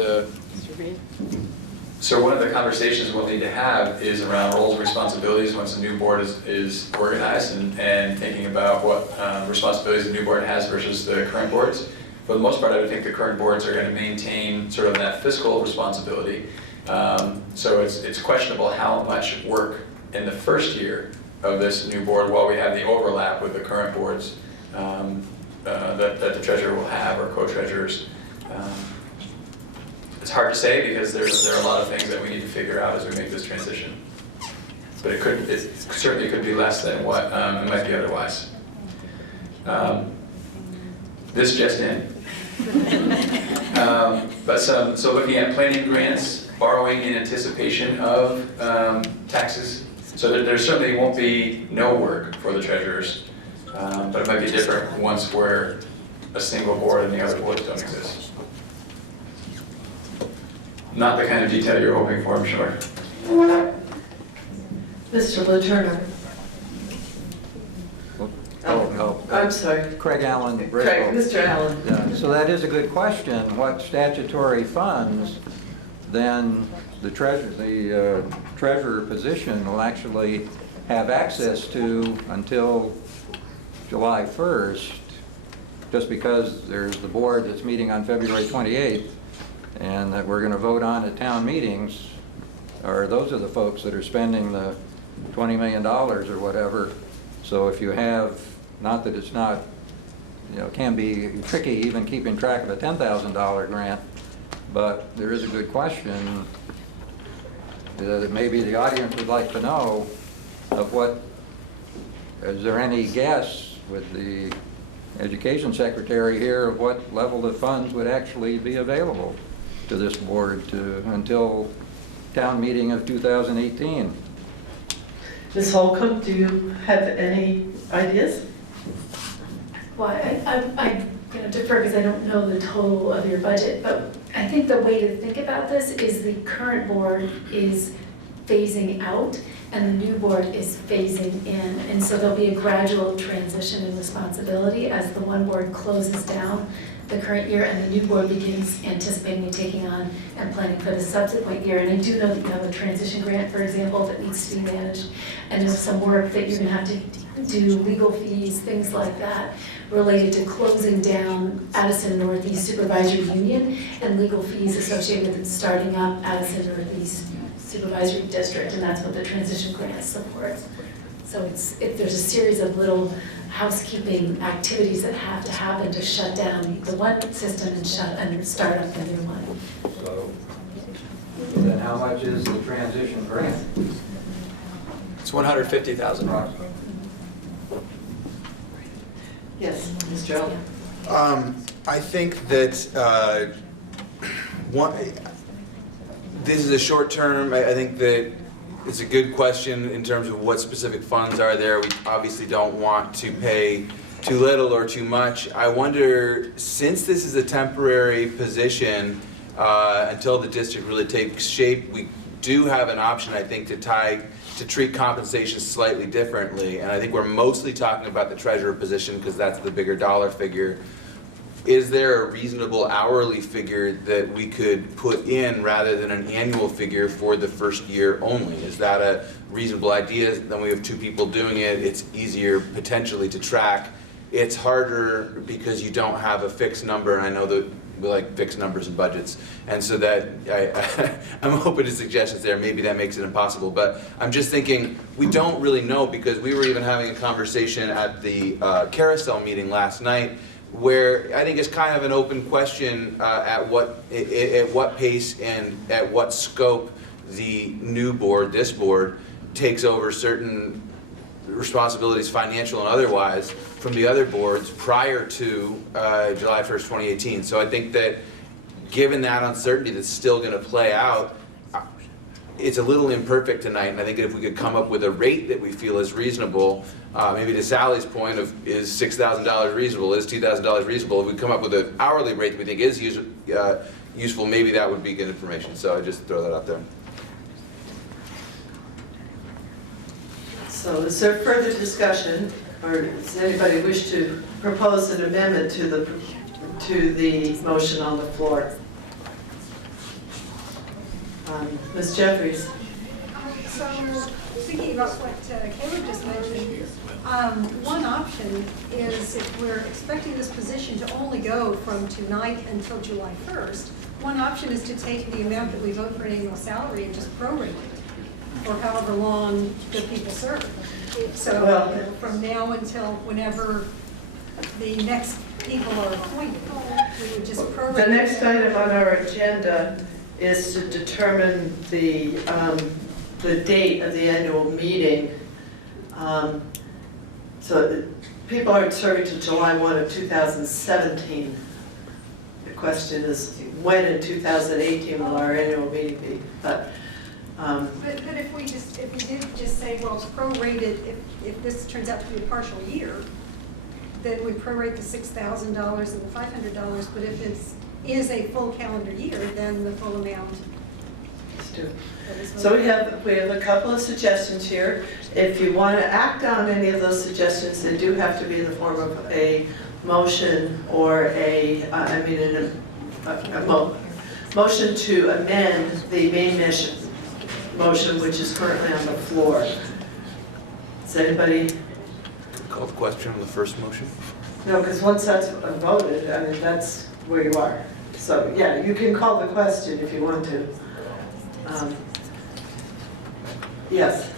So one of the conversations we'll need to have is around roles and responsibilities once the new board is organized, and thinking about what responsibilities the new board has versus the current boards. For the most part, I would think the current boards are going to maintain sort of that fiscal responsibility. So it's questionable how much work in the first year of this new board, while we have the overlap with the current boards, that the treasurer will have, or co-treasurers. It's hard to say because there are a lot of things that we need to figure out as we make this transition. But it certainly could be less than what it might be otherwise. This just in. So looking at planning grants, borrowing in anticipation of taxes. So there certainly won't be no work for the treasurers, but it might be different once we're a single board and the other boards don't exist. Not the kind of detail you're hoping for, I'm sure. Mr. LaTurner. I'm sorry. Craig Allen, Bristol. Craig, Mr. Allen. Yeah, so that is a good question. What statutory funds then the treasurer position will actually have access to until July 1st, just because there's the board that's meeting on February 28th and that we're going to vote on at town meetings, or those are the folks that are spending the $20 million or whatever. So if you have, not that it's not, it can be tricky even keeping track of a $10,000 grant, but there is a good question that maybe the audience would like to know of what, is there any guess with the education secretary here of what level of funds would actually be available to this board until town meeting of 2018? Ms. Holcomb, do you have any ideas? Well, I'm going to defer because I don't know the total of your budget, but I think the way to think about this is the current board is phasing out, and the new board is phasing in. And so there'll be a gradual transition in responsibility as the one board closes down the current year and the new board begins anticipating and taking on and planning for the subsequent year. And I do know that you have a transition grant, for example, that needs to be managed, and there's some work that you're gonna have to do, legal fees, things like that, related to closing down Addison Northeast Supervisory Union and legal fees associated with starting up Addison Northeast Supervisory District, and that's what the transition grant supports. So there's a series of little housekeeping activities that have to happen to shut down the one system and start up the new one. So then how much is the transition grant? It's $150,000. Yes, Ms. Joe? I think that this is a short term. I think that it's a good question in terms of what specific funds are there. We obviously don't want to pay too little or too much. I wonder, since this is a temporary position until the district really takes shape, we do have an option, I think, to treat compensation slightly differently. And I think we're mostly talking about the treasurer position because that's the bigger dollar figure. Is there a reasonable hourly figure that we could put in rather than an annual figure for the first year only? Is that a reasonable idea? Then we have two people doing it. It's easier potentially to track. It's harder because you don't have a fixed number, and I know that we like fixed numbers and budgets. And so that I'm open to suggestions there. Maybe that makes it impossible. But I'm just thinking, we don't really know, because we were even having a conversation at the carousel meeting last night, where I think it's kind of an open question at what pace and at what scope the new board, this board, takes over certain responsibilities, financial and otherwise, from the other boards prior to July 1st, 2018. So I think that given that uncertainty that's still going to play out, it's a little imperfect tonight, and I think if we could come up with a rate that we feel is reasonable, maybe to Sally's point of is $6,000 reasonable, is $2,000 reasonable, if we come up with an hourly rate that we think is useful, maybe that would be good information. So I just throw that out there. So is there further discussion, or does anybody wish to propose an amendment to the motion on the floor? Ms. Jeffries. So, speaking about what Caleb just mentioned, one option is, if we're expecting this position to only go from tonight until July 1st, one option is to take the amount that we vote for an annual salary and just prorate it for however long the people serve. So from now until whenever the next people are appointed, we would just prorate. The next item on our agenda is to determine the date of the annual meeting. So people aren't serving till July 1 of 2017. The question is, when in 2018 will our annual meeting be? But if we did just say, well, it's prorated, if this turns out to be a partial year, then we prorate the $6,000 and the $500, but if it is a full calendar year, then the full amount. Let's do it. So we have a couple of suggestions here. If you want to act on any of those suggestions, they do have to be in the form of a motion or motion to amend the main motion, which is currently on the floor. Does anybody Call the question on the first motion? No, because once that's voted, I mean, that's where you are. So, yeah, you can call the question if you want to. Yes?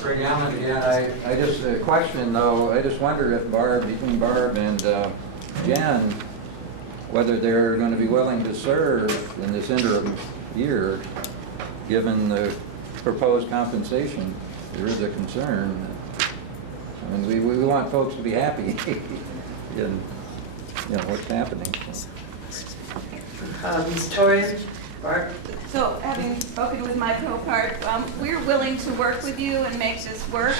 Craig Allen again. I just question though, I just wonder if between Barb and Jen, whether they're going to be willing to serve in this interim year, given the proposed compensation. There is a concern. I mean, we want folks to be happy in what's happening. Ms. Torian, Barb? So, having spoken with my co-part, we're willing to work with you and make this work.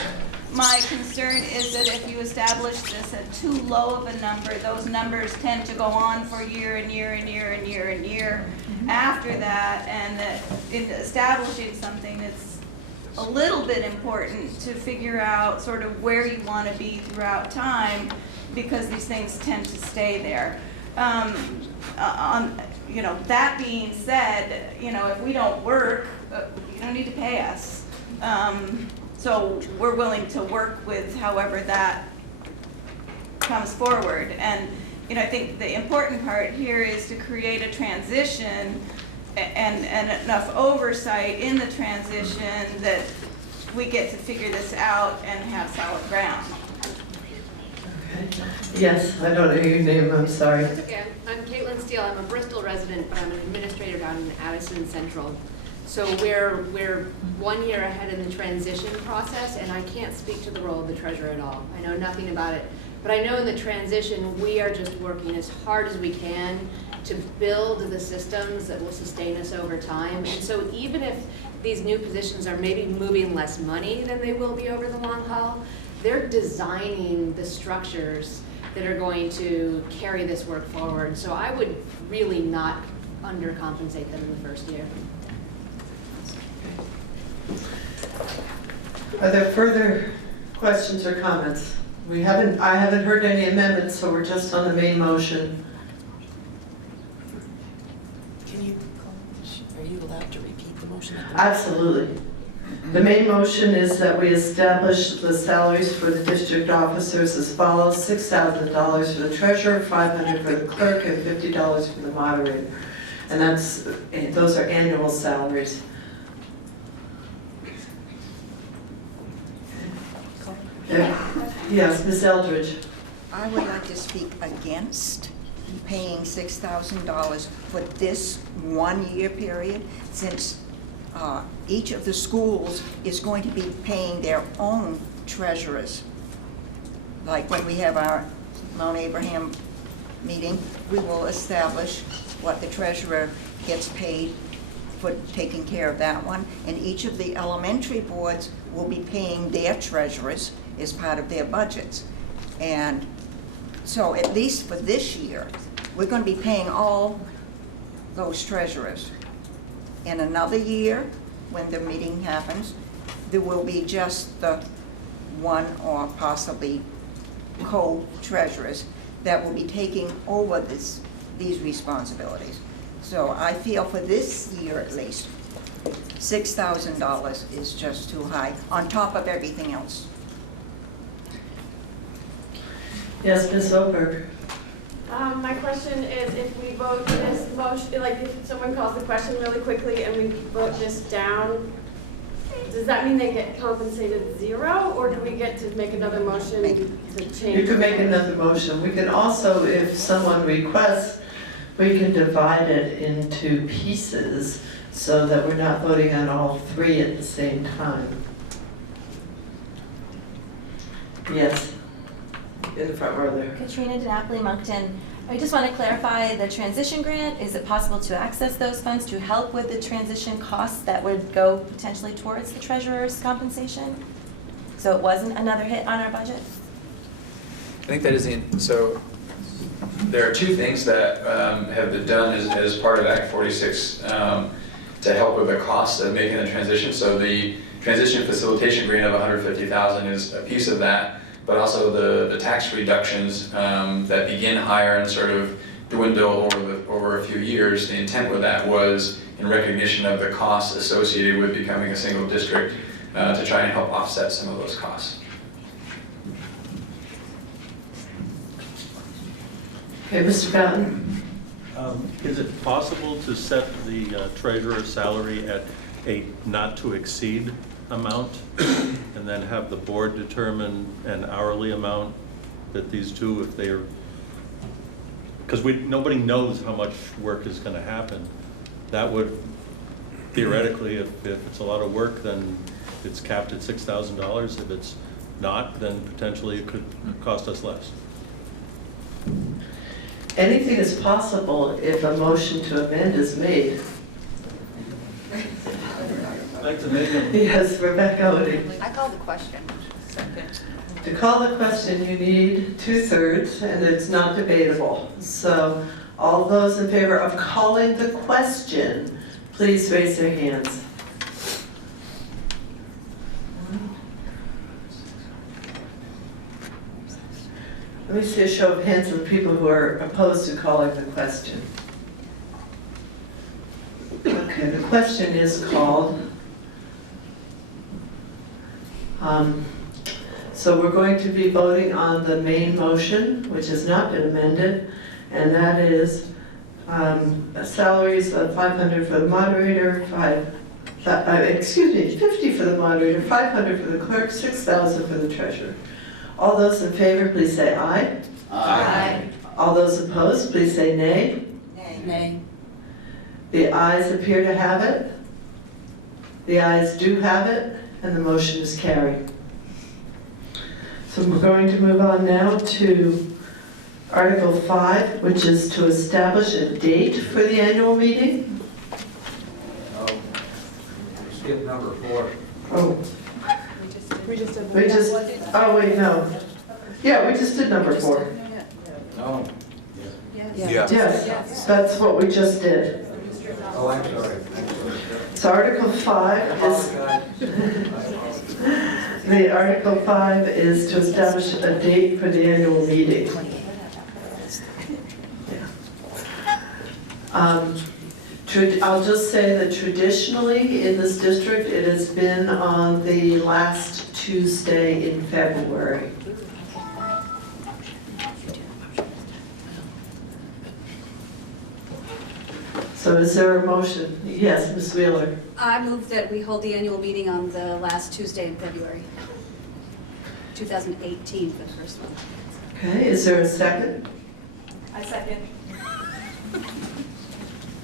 My concern is that if you establish this at too low of a number, those numbers tend to go on for year and year and year and year and year after that, and that in establishing something that's a little bit important to figure out sort of where you want to be throughout time, because these things tend to stay there. That being said, if we don't work, you don't need to pay us. So we're willing to work with however that comes forward. And I think the important part here is to create a transition and enough oversight in the transition that we get to figure this out and have solid ground. Okay. Yes, I don't know your name, I'm sorry. That's okay. I'm Caitlin Steele. I'm a Bristol resident, but I'm an administrator down in Addison Central. So we're 1 year ahead in the transition process, and I can't speak to the role of the treasurer at all. I know nothing about it. But I know in the transition, we are just working as hard as we can to build the systems that will sustain us over time. And so even if these new positions are maybe moving less money than they will be over the long haul, they're designing the structures that are going to carry this work forward. So I would really not undercompensate them in the first year. Are there further questions or comments? I haven't heard any amendments, so we're just on the main motion. Are you allowed to repeat the motion? Absolutely. The main motion is that we establish the salaries for the district officers as follows: $6,000 for the treasurer, $500 for the clerk, and $50 for the moderator. And those are annual salaries. Yes, Ms. Eldridge. I would like to speak against paying $6,000 for this 1 year period, since each of the schools is going to be paying their own treasurers. Like when we have our Mount Abraham meeting, we will establish what the treasurer gets paid for taking care of that one, and each of the elementary boards will be paying their treasurers as part of their budgets. And so at least for this year, we're going to be paying all those treasurers. In another year, when the meeting happens, there will be just the one or possibly co-treasurers that will be taking over these responsibilities. So I feel for this year at least, $6,000 is just too high, on top of everything else. Yes, Ms. Oberg. My question is, if we vote this motion, like if someone calls the question really quickly and we vote this down, does that mean they get compensated zero, or do we get to make another motion to change? You can make another motion. We can also, if someone requests, we can divide it into pieces so that we're not voting on all three at the same time. Yes. In the front row there. Katrina DiNapoli-Moncton. I just want to clarify the transition grant. Is it possible to access those funds to help with the transition costs that would go potentially towards the treasurer's compensation? So it wasn't another hit on our budget? I think that is so there are two things that have been done as part of Act 46 to help with the cost of making the transition. So the transition facilitation grant of $150,000 is a piece of that, but also the tax reductions that begin higher and sort of dwindle over a few years. The intent with that was in recognition of the costs associated with becoming a single district to try and help offset some of those costs. Okay, Mr. Fountain. Is it possible to set the treasurer's salary at a not to exceed amount and then have the board determine an hourly amount that these two, if they're, because nobody knows how much work is going to happen. That would theoretically, if it's a lot of work, then it's capped at $6,000. If it's not, then potentially it could cost us less. Anything is possible if a motion to amend is made. I'd like to make a... Yes, Rebecca Odie. I call the question. Second. To call the question, you need 2/3, and it's not debatable. So all those in favor of calling the question, please raise their hands. Let me see a show of hands of people who are opposed to calling the question. Okay, the question is called. So we're going to be voting on the main motion, which has not been amended, and that is salaries of $500 for the moderator, 50 for the moderator, $500 for the clerk, $6,000 for the treasurer. All those in favor, please say aye. Aye. All those opposed, please say nay. Nay. The ayes appear to have it. The ayes do have it, and the motion is carried. So we're going to move on now to Article 5, which is to establish a date for the annual meeting. Skip number 4. Oh, We just did we just, oh wait, no. Yeah, we just did number 4. No. Yeah. Yes, that's what we just did. Oh, I'm sorry. So Article 5 is, the Article 5 is to establish a date for the annual meeting. I'll just say that traditionally in this district, it has been on the last Tuesday in February. So is there a motion? Yes, Ms. Wheeler. I move that we hold the annual meeting on the last Tuesday in February, 2018 for the first one. Okay, is there a second? I second.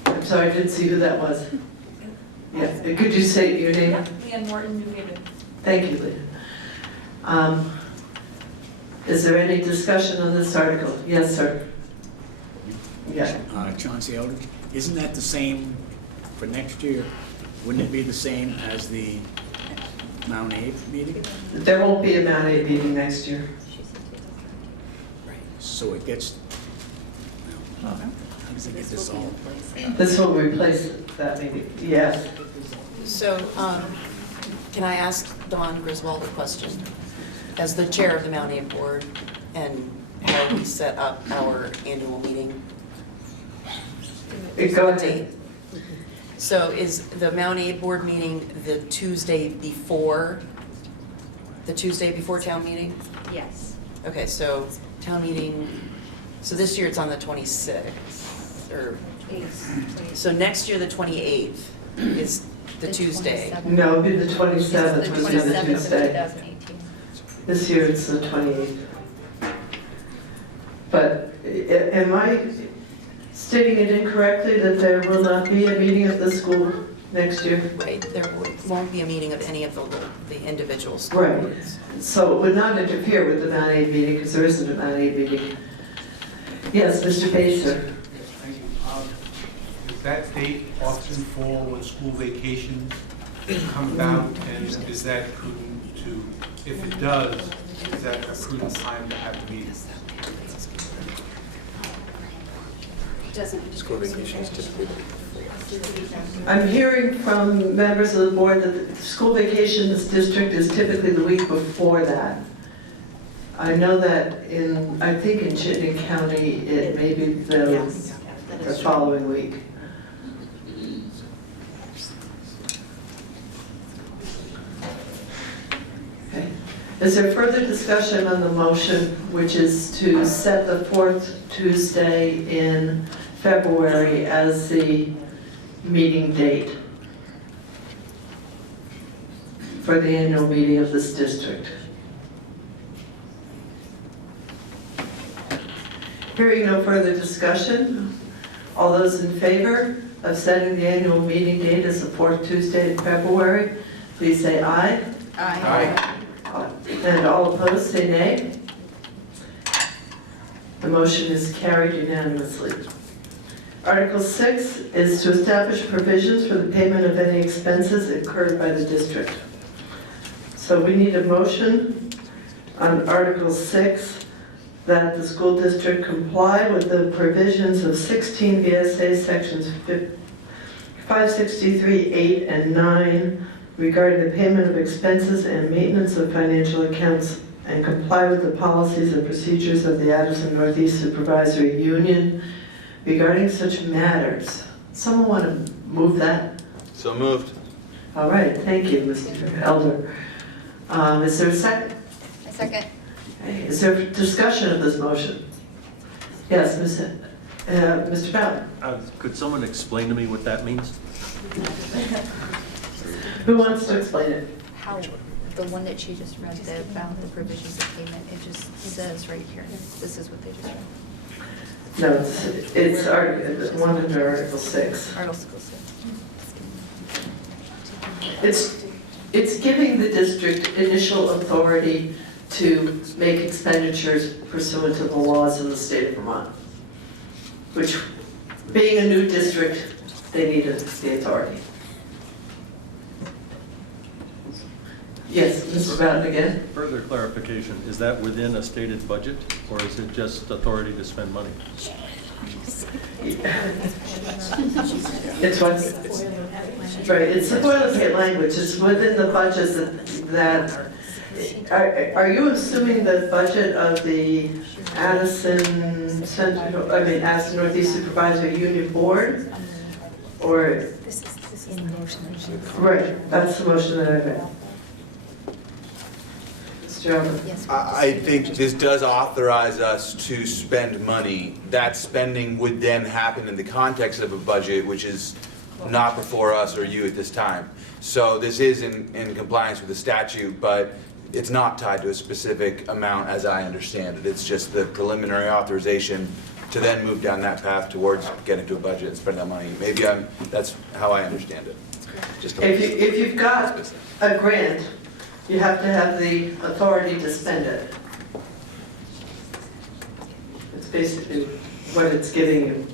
I'm sorry, I didn't see who that was. Yes, could you say your name? Leanne Morton, New Haven. Thank you, Leah. Is there any discussion on this article? Yes, sir. Yeah. Chauncey Elder, isn't that the same for next year? Wouldn't it be the same as the Mount Abe meeting? There won't be a Mount Abe meeting next year. So it gets, how does it get dissolved? This will replace that meeting, yes. So, can I ask Dawn Griswold a question? As the chair of the Mount Abe Board, and how we set up our annual meeting? Go ahead. So is the Mount Abe Board meeting the Tuesday before town meeting? Yes. Okay, so town meeting, so this year it's on the 26th, or, so next year the 28th is the Tuesday. No, it'll be the 27th, which is the 27th of Tuesday. 2018. This year it's the 28th. But am I stating it incorrectly that there will not be a meeting of the school next year? Right, there won't be a meeting of any of the individual schools. Right, so it would not interfere with the Mount Abe meeting because there isn't a Mount Abe meeting. Yes, Mr. Baser. Thank you. Does that date often fall when school vacations come about, and is that prudent to, if it does, is that a prudent time to have meetings? School vacations typically. I'm hearing from members of the board that the school vacation in this district is typically the week before that. I know that I think in Chittenden County, it may be the following week. Okay. Is there further discussion on the motion, which is to set the fourth Tuesday in February as the meeting date for the annual meeting of this district? Hearing no further discussion, all those in favor of setting the annual meeting date as the fourth Tuesday in February, please say aye. Aye. And all opposed, say nay. The motion is carried unanimously. Article 6 is to establish provisions for the payment of any expenses incurred by the district. So we need a motion on Article 6 that the school district comply with the provisions of 16 VSA sections 563, 8, and 9 regarding the payment of expenses and maintenance of financial accounts and comply with the policies and procedures of the Addison Northeast Supervisory Union regarding such matters. Someone want to move that? So moved. All right, thank you, Mr. Elder. Is there a second? A second. Okay, is there discussion of this motion? Yes, Mr. Bowden. Could someone explain to me what that means? Who wants to explain it? How, the one that she just read, about the provisions of payment, it just says right here, this is what they just read. No, it's one under Article 6. Article 6. It's giving the district initial authority to make expenditures pursuant to the laws of the state of Vermont, which, being a new district, they needed the authority. Yes, Mr. Bowden again? Further clarification, is that within a stated budget, or is it just authority to spend money? It's what's, right, it's the boilerplate language, it's within the budget that, are you assuming the budget of the Addison Central, Addison Northeast Supervisory Union Board? Or? This is the motion. Right, that's the motion that I read. I think this does authorize us to spend money. That spending would then happen in the context of a budget, which is not before us or you at this time. So this is in compliance with the statute, but it's not tied to a specific amount as I understand it. It's just the preliminary authorization to then move down that path towards getting to a budget and spending that money. Maybe that's how I understand it. Just if you've got a grant, you have to have the authority to spend it. It's basically what it's giving you.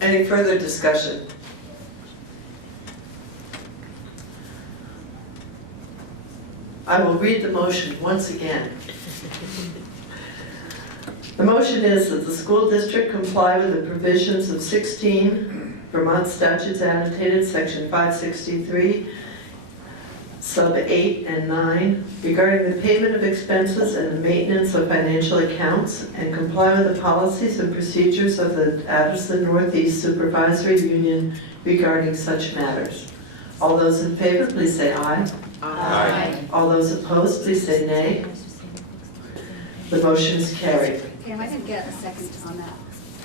Any further discussion? I will read the motion once again. The motion is that the school district comply with the provisions of 16 Vermont statutes annotated, section 563, sub 8 and 9, regarding the payment of expenses and the maintenance of financial accounts, and comply with the policies and procedures of the Addison Northeast Supervisory Union regarding such matters. All those in favor, please say aye. Aye. All those opposed, please say nay. The motion is carried. Pam, I didn't get a second on that.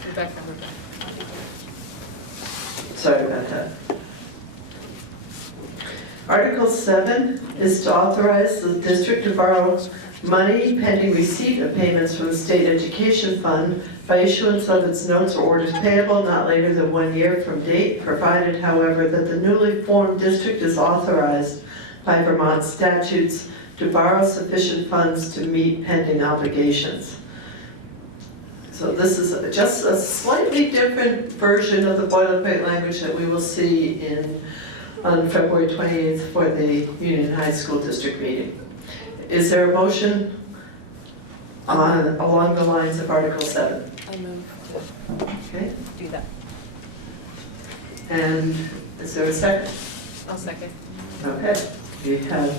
Rebecca. Sorry about that. Article 7 is to authorize the district to borrow money pending receipt of payments from the state education fund by issuance of its notes or orders payable not later than 1 year from date, provided, however, that the newly formed district is authorized by Vermont statutes to borrow sufficient funds to meet pending obligations. So this is just a slightly different version of the boilerplate language that we will see on February 28th for the Union High School District meeting. Is there a motion along the lines of Article 7? I move Okay. to do that. And is there a second? I'll second. Okay. We have,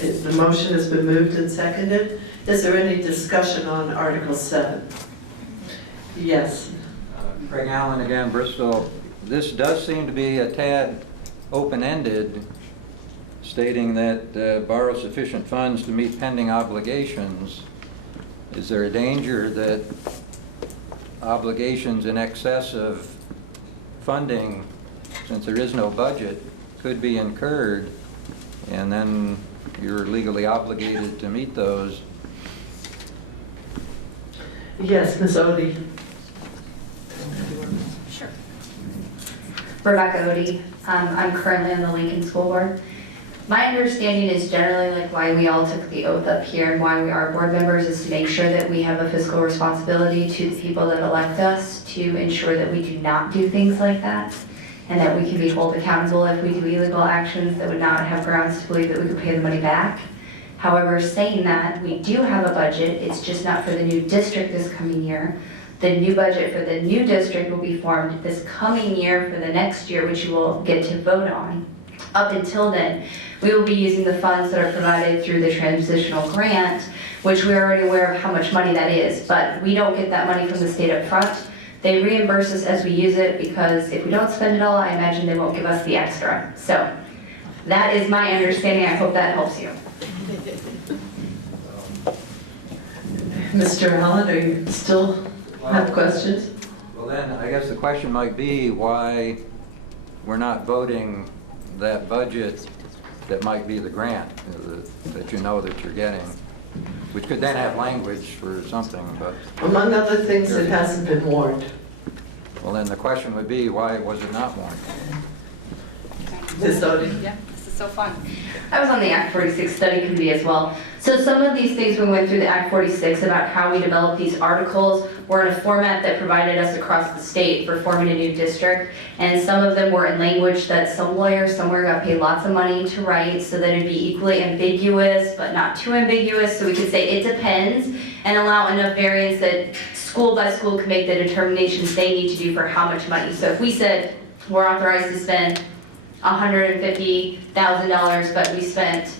the motion has been moved and seconded. Is there any discussion on Article 7? Yes. Craig Allen again, Bristol. This does seem to be a tad open-ended, stating that borrow sufficient funds to meet pending obligations. Is there a danger that obligations in excess of funding, since there is no budget, could be incurred, and then you're legally obligated to meet those? Yes, Ms. Odie. Sure. Rebecca Odie. I'm currently on the Lincoln School Board. My understanding is generally like why we all took the oath up here and why we are board members is to make sure that we have a fiscal responsibility to the people that elect us to ensure that we do not do things like that and that we can be held accountable if we do illegal actions that would not have grounds to believe that we could pay the money back. However, saying that, we do have a budget, it's just not for the new district this coming year. The new budget for the new district will be formed this coming year for the next year, which you will get to vote on. Up until then, we will be using the funds that are provided through the transitional grant, which we're already aware of how much money that is, but we don't get that money from the state up front. They reimburse us as we use it, because if we don't spend it all, I imagine they won't give us the extra. So that is my understanding. I hope that helps you. Mr. Allen, are you still have questions? Well then, I guess the question might be why we're not voting that budget that might be the grant, that you know that you're getting. We could then have language for something, but... Among other things, it hasn't been warned. Well, then the question would be, why was it not warned? Ms. Odie? Yeah, this is so fun. I was on the Act 46 study committee as well. So some of these things we went through the Act 46 about how we develop these articles were in a format that provided us across the state for forming a new district. And some of them were in language that some lawyer somewhere got paid lots of money to write so that it'd be equally ambiguous, but not too ambiguous. So we could say it depends and allow enough variance that school by school can make the determinations they need to do for how much money. So if we said we're authorized to spend $150,000, but we spent,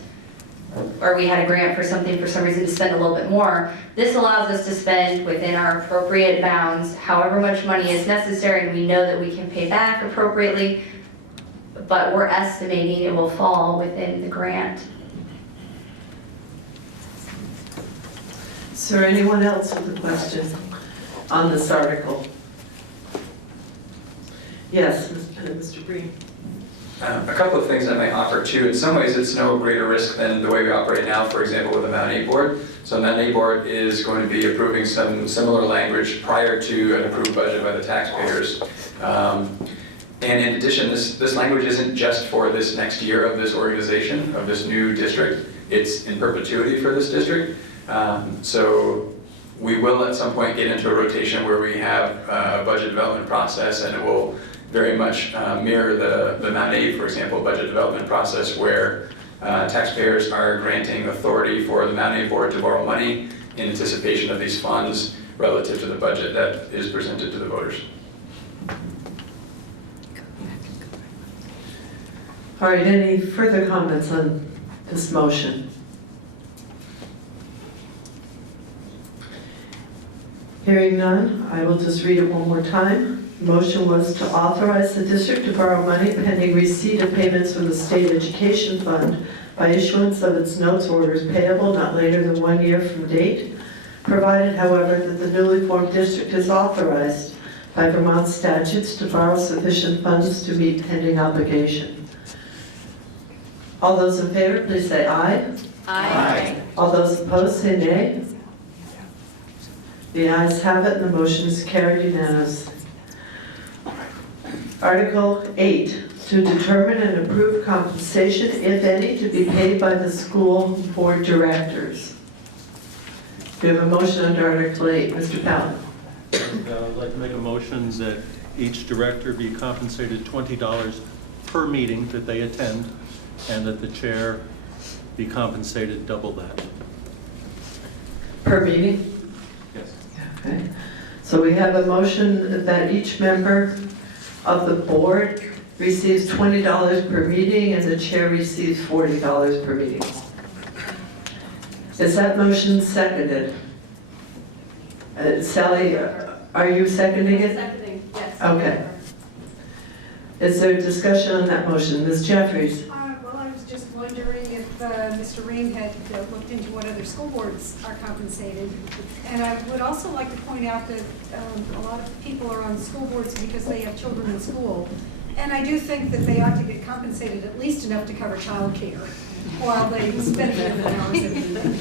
or we had a grant for something for some reason to spend a little bit more, this allows us to spend within our appropriate bounds however much money is necessary, and we know that we can pay back appropriately, but we're estimating it will fall within the grant. Is there anyone else with a question on this article? Yes, Mr. Breen. A couple of things I might offer too. In some ways, it's no greater risk than the way we operate now, for example, with the Mount 8 board. So Mount 8 board is going to be approving some similar language prior to an approved budget by the taxpayers. And in addition, this language isn't just for this next year of this organization, of this new district. It's in perpetuity for this district. So we will at some point get into a rotation where we have a budget development process, and it will very much mirror the Mount 8, for example, budget development process, where taxpayers are granting authority for the Mount 8 board to borrow money in anticipation of these funds relative to the budget that is presented to the voters. All right, any further comments on this motion? Hearing none, I will just read it one more time. The motion was to authorize the district to borrow money pending receipt of payments from the State Education Fund by issuance of its notes orders payable not later than 1 year from date, provided, however, that the newly formed district is authorized by Vermont statutes to borrow sufficient funds to meet pending obligation. All those in favor, please say aye. Aye. All those opposed, say nay. The ayes have it, and the motion is carried unanimously. Article 8, to determine and approve compensation, if any, to be paid by the school board directors. We have a motion under Article 8. Mr. Powell. I'd like to make a motion that each director be compensated $20 per meeting that they attend, and that the chair be compensated double that. Per meeting? Yes. Okay. So we have a motion that each member of the board receives $20 per meeting and the chair receives $40 per meeting. Is that motion seconded? Sally, are you seconding it? Seconding, yes. Okay. Is there discussion on that motion? Ms. Jeffries? Well, I was just wondering if Mr. Ream had looked into what other school boards are compensated. And I would also like to point out that a lot of people are on school boards because they have children in school. And I do think that they ought to get compensated at least enough to cover childcare while they spend a few hours every day.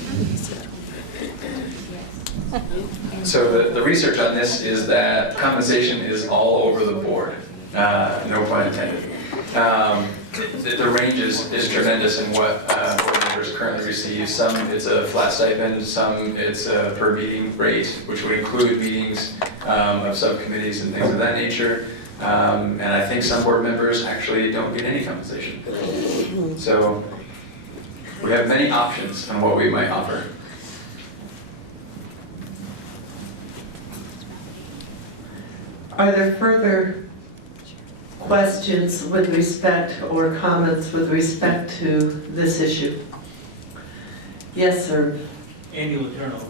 So the research on this is that compensation is all over the board, no pun intended. The range is tremendous in what board members currently receive. Some it's a flat stipend, some it's a per meeting rate, which would include meetings of subcommittees and things of that nature. And I think some board members actually don't get any compensation. So we have many options on what we might offer. Are there further questions with respect or comments with respect to this issue? Yes, sir. Andy Letourneau,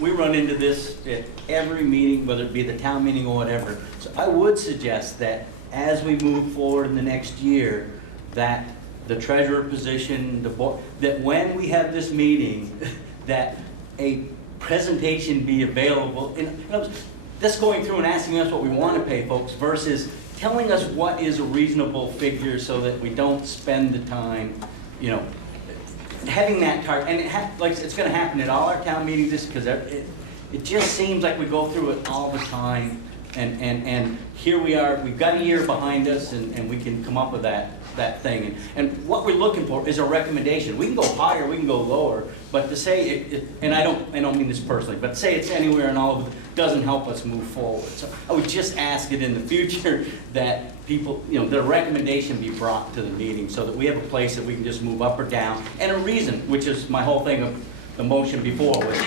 we run into this at every meeting, whether it be the town meeting or whatever. So I would suggest that as we move forward in the next year, that the treasurer position, the board, that when we have this meeting, that a presentation be available. In other words, just going through and asking us what we want to pay folks versus telling us what is a reasonable figure so that we don't spend the time, you know, having that target. And like it's going to happen at all our town meetings just because it just seems like we go through it all the time. And here we are, we've got a year behind us and we can come up with that thing. And what we're looking for is a recommendation. We can go higher, we can go lower, but to say and I don't mean this personally, but say it's anywhere and all of it doesn't help us move forward. So I would just ask it in the future that people, you know, the recommendation be brought to the meeting so that we have a place that we can just move up or down and a reason, which is my whole thing of the motion before was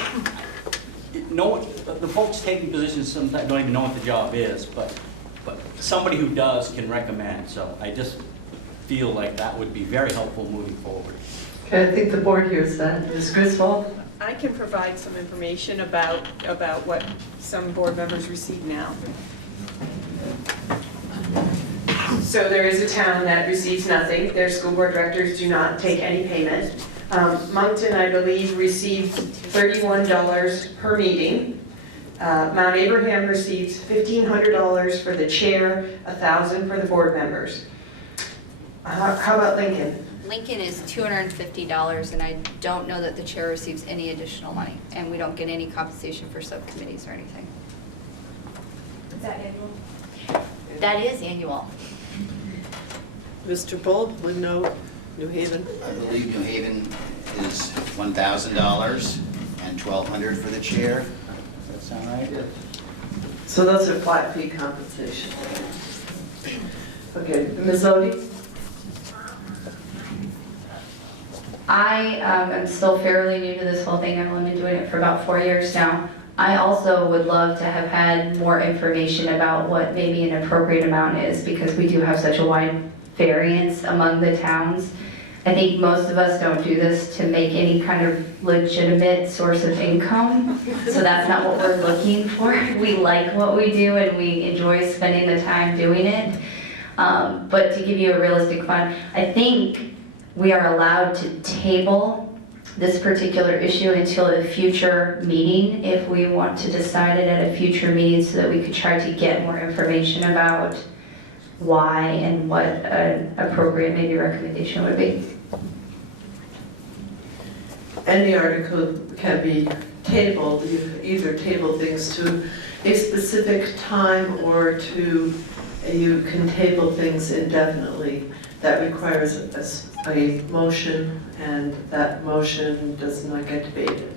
the folks taking positions sometimes don't even know what the job is, but somebody who does can recommend. So I just feel like that would be very helpful moving forward. Okay, I think the board hears that. Ms. Griswold? I can provide some information about what some board members receive now. So there is a town that receives nothing. Their school board directors do not take any payment. Moncton, I believe, receives $31 per meeting. Mount Abraham receives $1,500 for the chair, $1,000 for the board members. How about Lincoln? Lincoln is $250, and I don't know that the chair receives any additional money, and we don't get any compensation for subcommittees or anything. Is that annual? That is annual. Mr. Bull, New Haven? I believe New Haven is $1,000 and $1,200 for the chair. Does that sound right? So those are flat fee compensation. Okay, Ms. Odie? I am still fairly new to this whole thing. I've only been doing it for about 4 years now. I also would love to have had more information about what maybe an appropriate amount is because we do have such a wide variance among the towns. I think most of us don't do this to make any kind of legitimate source of income, so that's not what we're looking for. We like what we do and we enjoy spending the time doing it. But to give you a realistic fund, I think we are allowed to table this particular issue until a future meeting if we want to decide it at a future meeting so that we could try to get more information about why and what an appropriate maybe recommendation would be. Any article can be tabled. You either table things to a specific time or you can table things indefinitely. That requires a motion, and that motion does not get debated.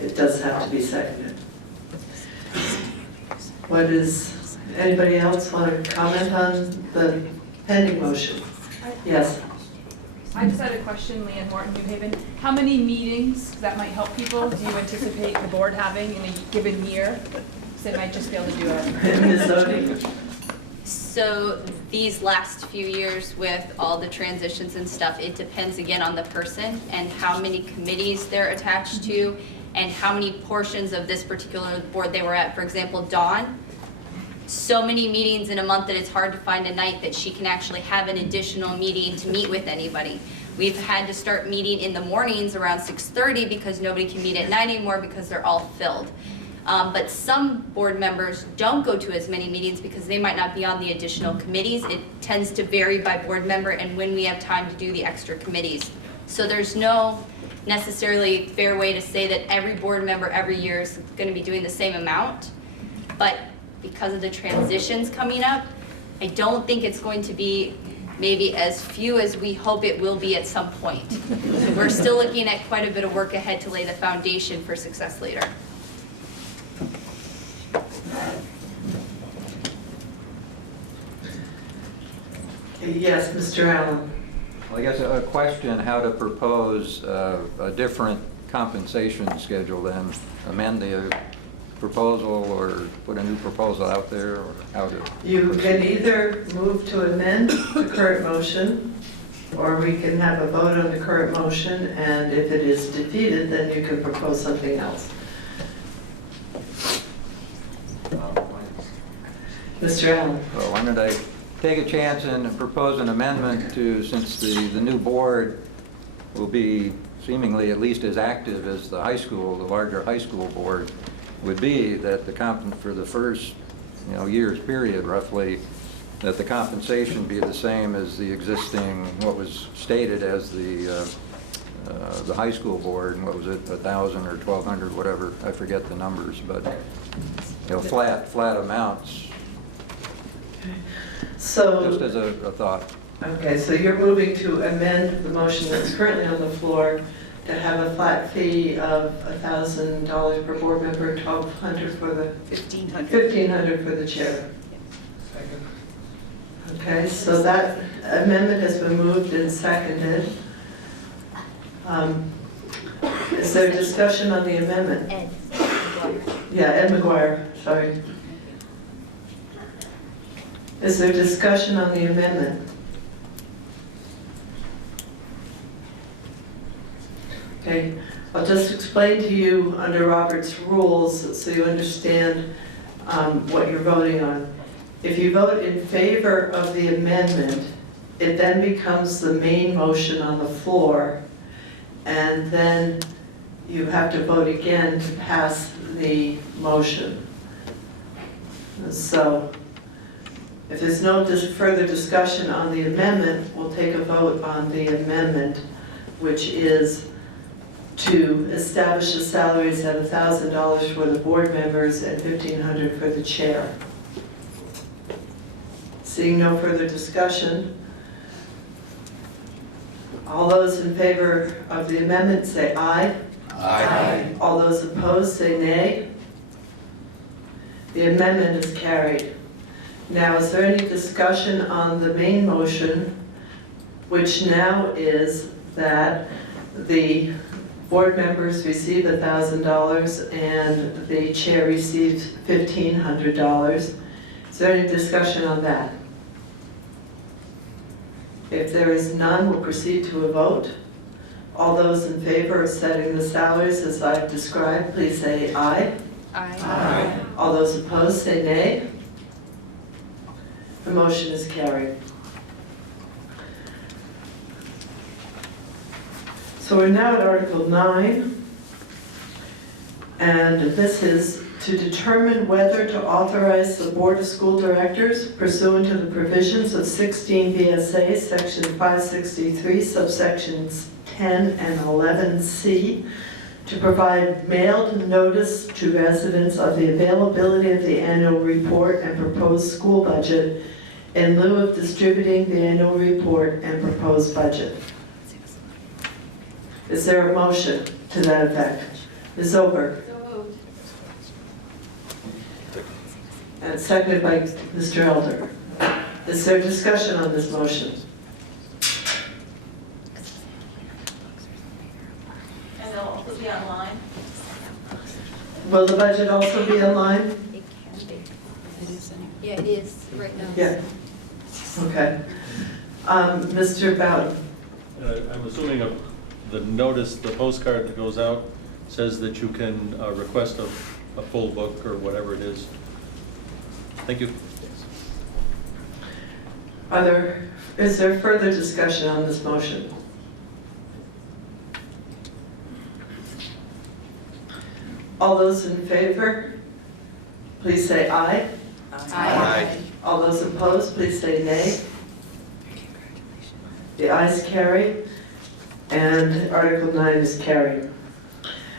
It does have to be seconded. Anybody else want to comment on the pending motion? Yes. I just had a question, Leanne Morton, New Haven. How many meetings, that might help people, do you anticipate the board having in a given year? So they might just be able to do it. So these last few years with all the transitions and stuff, it depends again on the person and how many committees they're attached to and how many portions of this particular board they were at. For example, Dawn, so many meetings in a month that it's hard to find a night that she can actually have an additional meeting to meet with anybody. We've had to start meeting in the mornings around 6:30 because nobody can meet at night anymore because they're all filled. But some board members don't go to as many meetings because they might not be on the additional committees. It tends to vary by board member and when we have time to do the extra committees. So there's no necessarily fair way to say that every board member every year is going to be doing the same amount. But because of the transitions coming up, I don't think it's going to be maybe as few as we hope it will be at some point. So we're still looking at quite a bit of work ahead to lay the foundation for success later. Yes, Mr. Allen. Well, I guess a question how to propose a different compensation schedule than amend the proposal or put a new proposal out there, or how to? You can either move to amend the current motion, or we can have a vote on the current motion, and if it is defeated, then you can propose something else. Mr. Allen. Well, why don't I take a chance and propose an amendment to, since the new board will be seemingly at least as active as the high school, the larger high school board would be, that the for the first, year's period roughly, that the compensation be the same as the existing, what was stated as the high school board, and what was it, 1,000 or 1,200, whatever, I forget the numbers, but flat amounts. So, just as a thought. Okay, so you're moving to amend the motion that's currently on the floor to have a flat fee of $1,000 per board member, $1,200 for the $1,500 for the chair. Okay, so that amendment has been moved and seconded. Is there discussion on the amendment? Ed. Yeah, Ed McGuire, sorry. Is there discussion on the amendment? Okay, I'll just explain to you under Robert's rules so you understand what you're voting on. If you vote in favor of the amendment, it then becomes the main motion on the floor, and then you have to vote again to pass the motion. So, if there's no further discussion on the amendment, we'll take a vote on the amendment, which is to establish the salaries at $1,000 for the board members and $1,500 for the chair. Seeing no further discussion, all those in favor of the amendment say aye. Aye. All those opposed say nay. The amendment is carried. Now, is there any discussion on the main motion, which now is that the board members receive $1,000 and the chair receives $1,500? Is there any discussion on that? If there is none, we'll proceed to a vote. All those in favor of setting the salaries as I've described, please say aye. Aye. Aye. All those opposed say nay. The motion is carried. So we're now at Article 9, and this is to determine whether to authorize the Board of School Directors pursuant to the provisions of 16 VSA, Section 563, subsections 10 and 11C, to provide mailed notice to residents of the availability of the annual report and proposed school budget in lieu of distributing the annual report and proposed budget. Is there a motion to that effect? Ms. Oberg? And seconded by Mr. Elder. Is there discussion on this motion? And they'll also be online? Will the budget also be online? It can be. Yeah, it is right now. Yeah. Okay. Mr. Bowden? I'm assuming the notice, the postcard that goes out says that you can request a full book or whatever it is. Thank you. Is there further discussion on this motion? All those in favor, please say aye. Aye. All those opposed, please say nay. The ayes carry, and Article 9 is carried.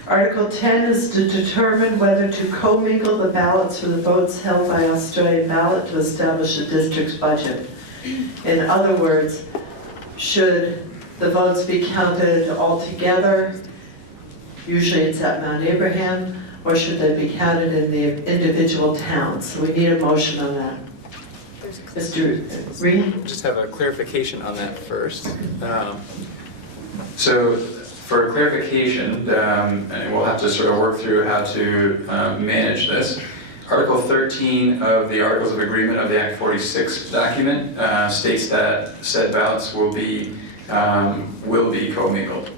Article 10 is to determine whether to commingle the ballots for the votes held by Australian ballot to establish a district's budget. In other words, should the votes be counted all together, usually it's at Mount Abraham, or should they be counted in the individual towns? So we need a motion on that. Mr. Reed? Just have a clarification on that first. So For clarification, and we'll have to sort of work through how to manage this, Article 13 of the Articles of Agreement of the Act 46 document states that said ballots will be commingled.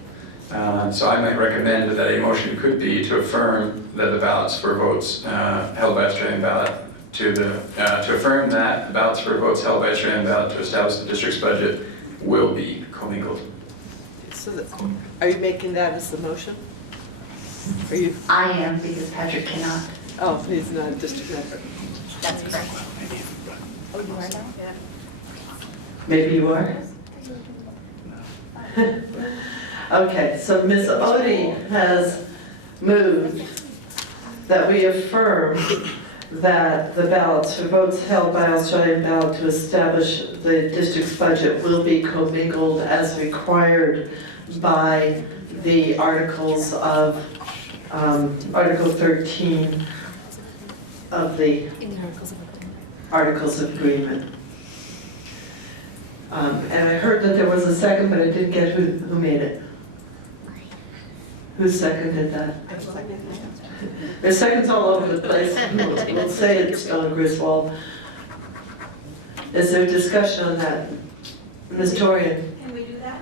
So I might recommend that a motion could be to affirm that the ballots for votes held by Australian ballot to affirm that the ballots for votes held by Australian ballot to establish the district's budget will be commingled. So are you making that as the motion? Are you? I am, because Patrick cannot. Oh, he's not a district member. That's correct. Oh, you are now? Yeah. Maybe you are? Okay, so Ms. Odie has moved that we affirm that the ballots for votes held by Australian ballot to establish the district's budget will be commingled as required by the articles of, Article 13 of the Articles of Agreement. And I heard that there was a second, but I didn't get who made it. Who seconded that? There's seconds all over the place. We'll say it's Don Griswold. Is there discussion on that? Ms. Torian? Can we do that?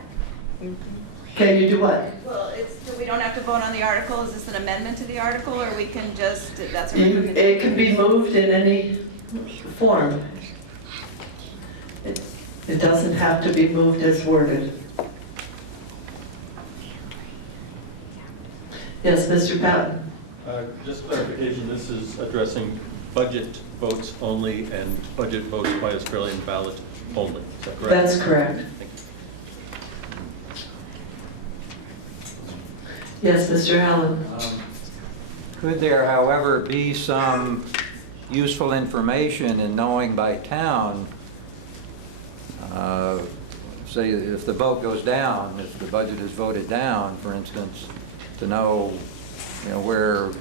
Can you do what? Well, so we don't have to vote on the article, is this an amendment to the article, or we can just, that's a It can be moved in any form. It doesn't have to be moved as worded. Yes, Mr. Patton? Just clarification, this is addressing budget votes only and budget votes by Australian ballot only, is that correct? That's correct. Thank you. Yes, Mr. Allen? Could there, however, be some useful information in knowing by town, say if the vote goes down, if the budget is voted down, for instance, to know, where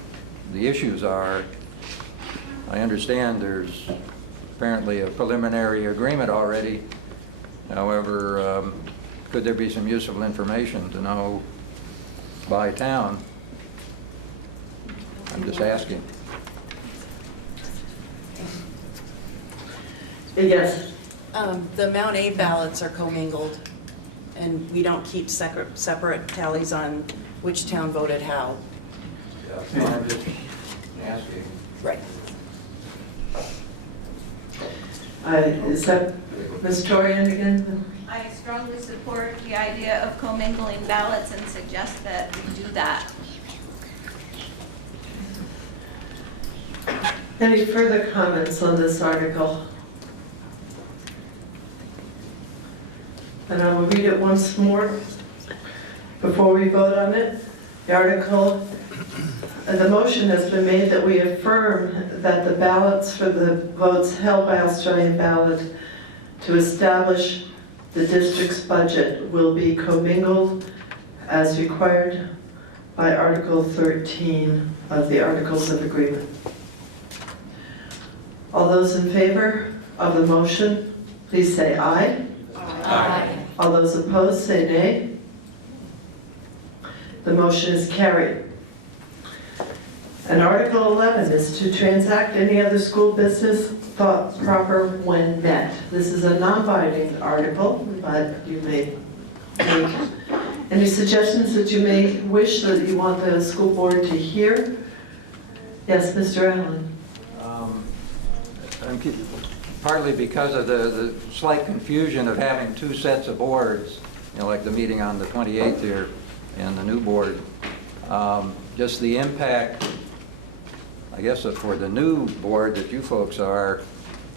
the issues are. I understand there's apparently a preliminary agreement already. However, could there be some useful information to know by town? I'm just asking. Yes. The Mount A ballots are commingled, and we don't keep separate tallies on which town voted how. Yeah, I'm just asking. Right. Is that Ms. Torian again? I strongly support the idea of commingling ballots and suggest that we do that. Any further comments on this article? And I will read it once more before we vote on it. The article, the motion has been made that we affirm that the ballots for the votes held by Australian ballot to establish the district's budget will be commingled as required by Article 13 of the Articles of Agreement. All those in favor of the motion, please say aye. Aye. All those opposed, say nay. The motion is carried. And Article 11 is to transact any other school business thought proper when met. This is a non-binding article, but you may make any suggestions that you may wish that you want the school board to hear. Yes, Mr. Allen. Partly because of the slight confusion of having two sets of boards, like the meeting on the 28th here and the new board. Just the impact, I guess, for the new board that you folks are,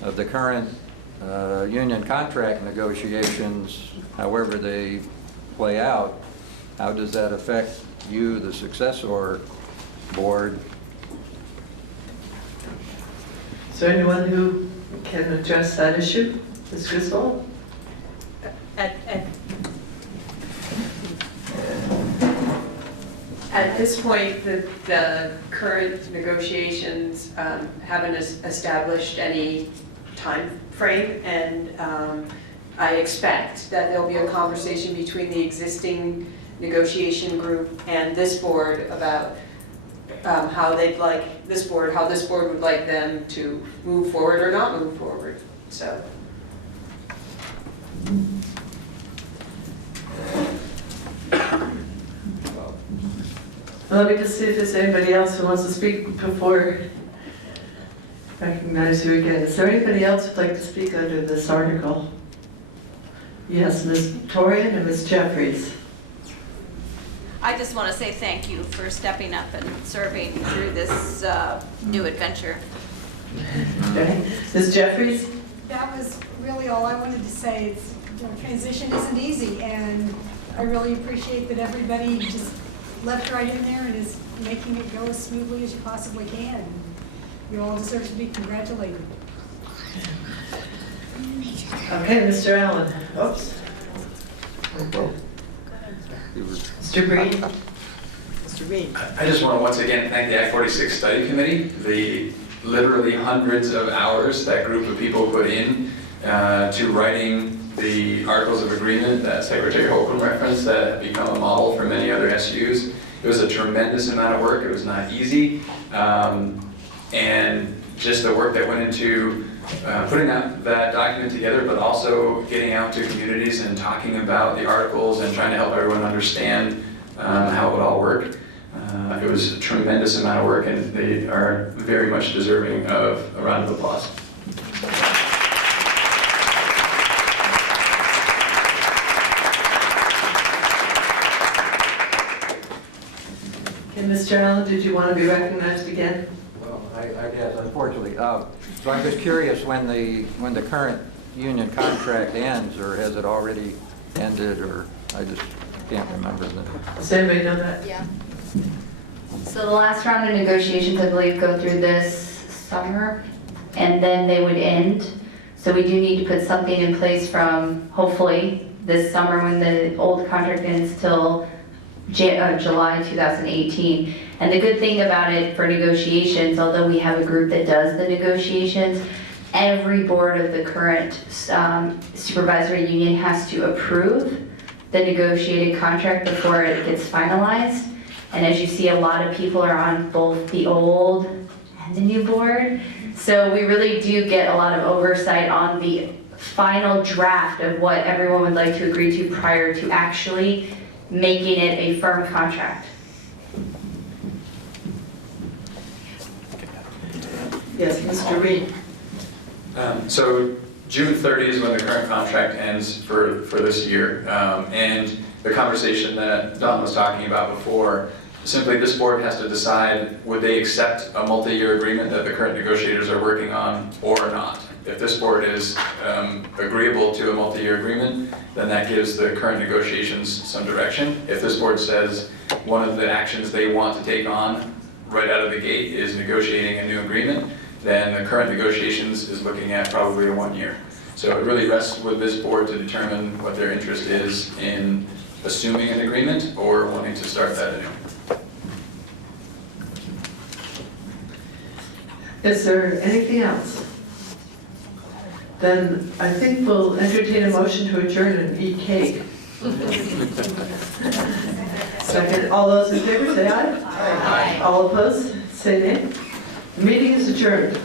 of the current union contract negotiations, however they play out, how does that affect you, the successor board? Is there anyone who can address that issue? Ms. Griswold? At this point, the current negotiations haven't established any time frame, and I expect that there'll be a conversation between the existing negotiation group and this board about how they'd like this board, how this board would like them to move forward or not move forward, so. Well, let me just see if there's anybody else who wants to speak before I recognize you again. Is there anybody else who'd like to speak under this article? Yes, Ms. Torian and Ms. Jeffries. I just want to say thank you for stepping up and serving through this new adventure. Okay. Ms. Jeffries? That was really all I wanted to say. It's, transition isn't easy, and I really appreciate that everybody just leapt right in there and is making it go as smoothly as you possibly can. You all deserve to be congratulated. Okay, Mr. Allen. Oops. Mr. Breen? Mr. Breen. I just want to once again thank the Act 46 Study Committee, the literally hundreds of hours that group of people put in to writing the Articles of Agreement that Secretary Holcomb referenced that have become a model for many other SUs. It was a tremendous amount of work. It was not easy. And just the work that went into putting that document together, but also getting out to communities and talking about the articles and trying to help everyone understand how it would all work. It was a tremendous amount of work, and they are very much deserving of a round of applause. Okay, Mr. Allen, did you want to be recognized again? Well, I guess, unfortunately. So I'm just curious when the current union contract ends, or has it already ended, or I just can't remember. Does anybody know that? Yeah. So the last round of negotiations, I believe, go through this summer, and then they would end. So we do need to put something in place from, hopefully, this summer when the old contract ends till July 2018. And the good thing about it for negotiations, although we have a group that does the negotiations, every board of the current supervisory union has to approve the negotiated contract before it gets finalized. And as you see, a lot of people are on both the old and the new board. So we really do get a lot of oversight on the final draft of what everyone would like to agree to prior to actually making it a firm contract. Yes, Mr. Reed. So June 30 is when the current contract ends for this year. And the conversation that Don was talking about before, simply this board has to decide, would they accept a multi-year agreement that the current negotiators are working on or not? If this board is agreeable to a multi-year agreement, then that gives the current negotiations some direction. If this board says one of the actions they want to take on right out of the gate is negotiating a new agreement, then the current negotiations is looking at probably a 1 year. So it really rests with this board to determine what their interest is in assuming an agreement or wanting to start that anew. Is there anything else? Then I think we'll entertain a motion to adjourn and eat cake. Second, all those in favor say aye. Aye. All opposed say nay. The meeting is adjourned.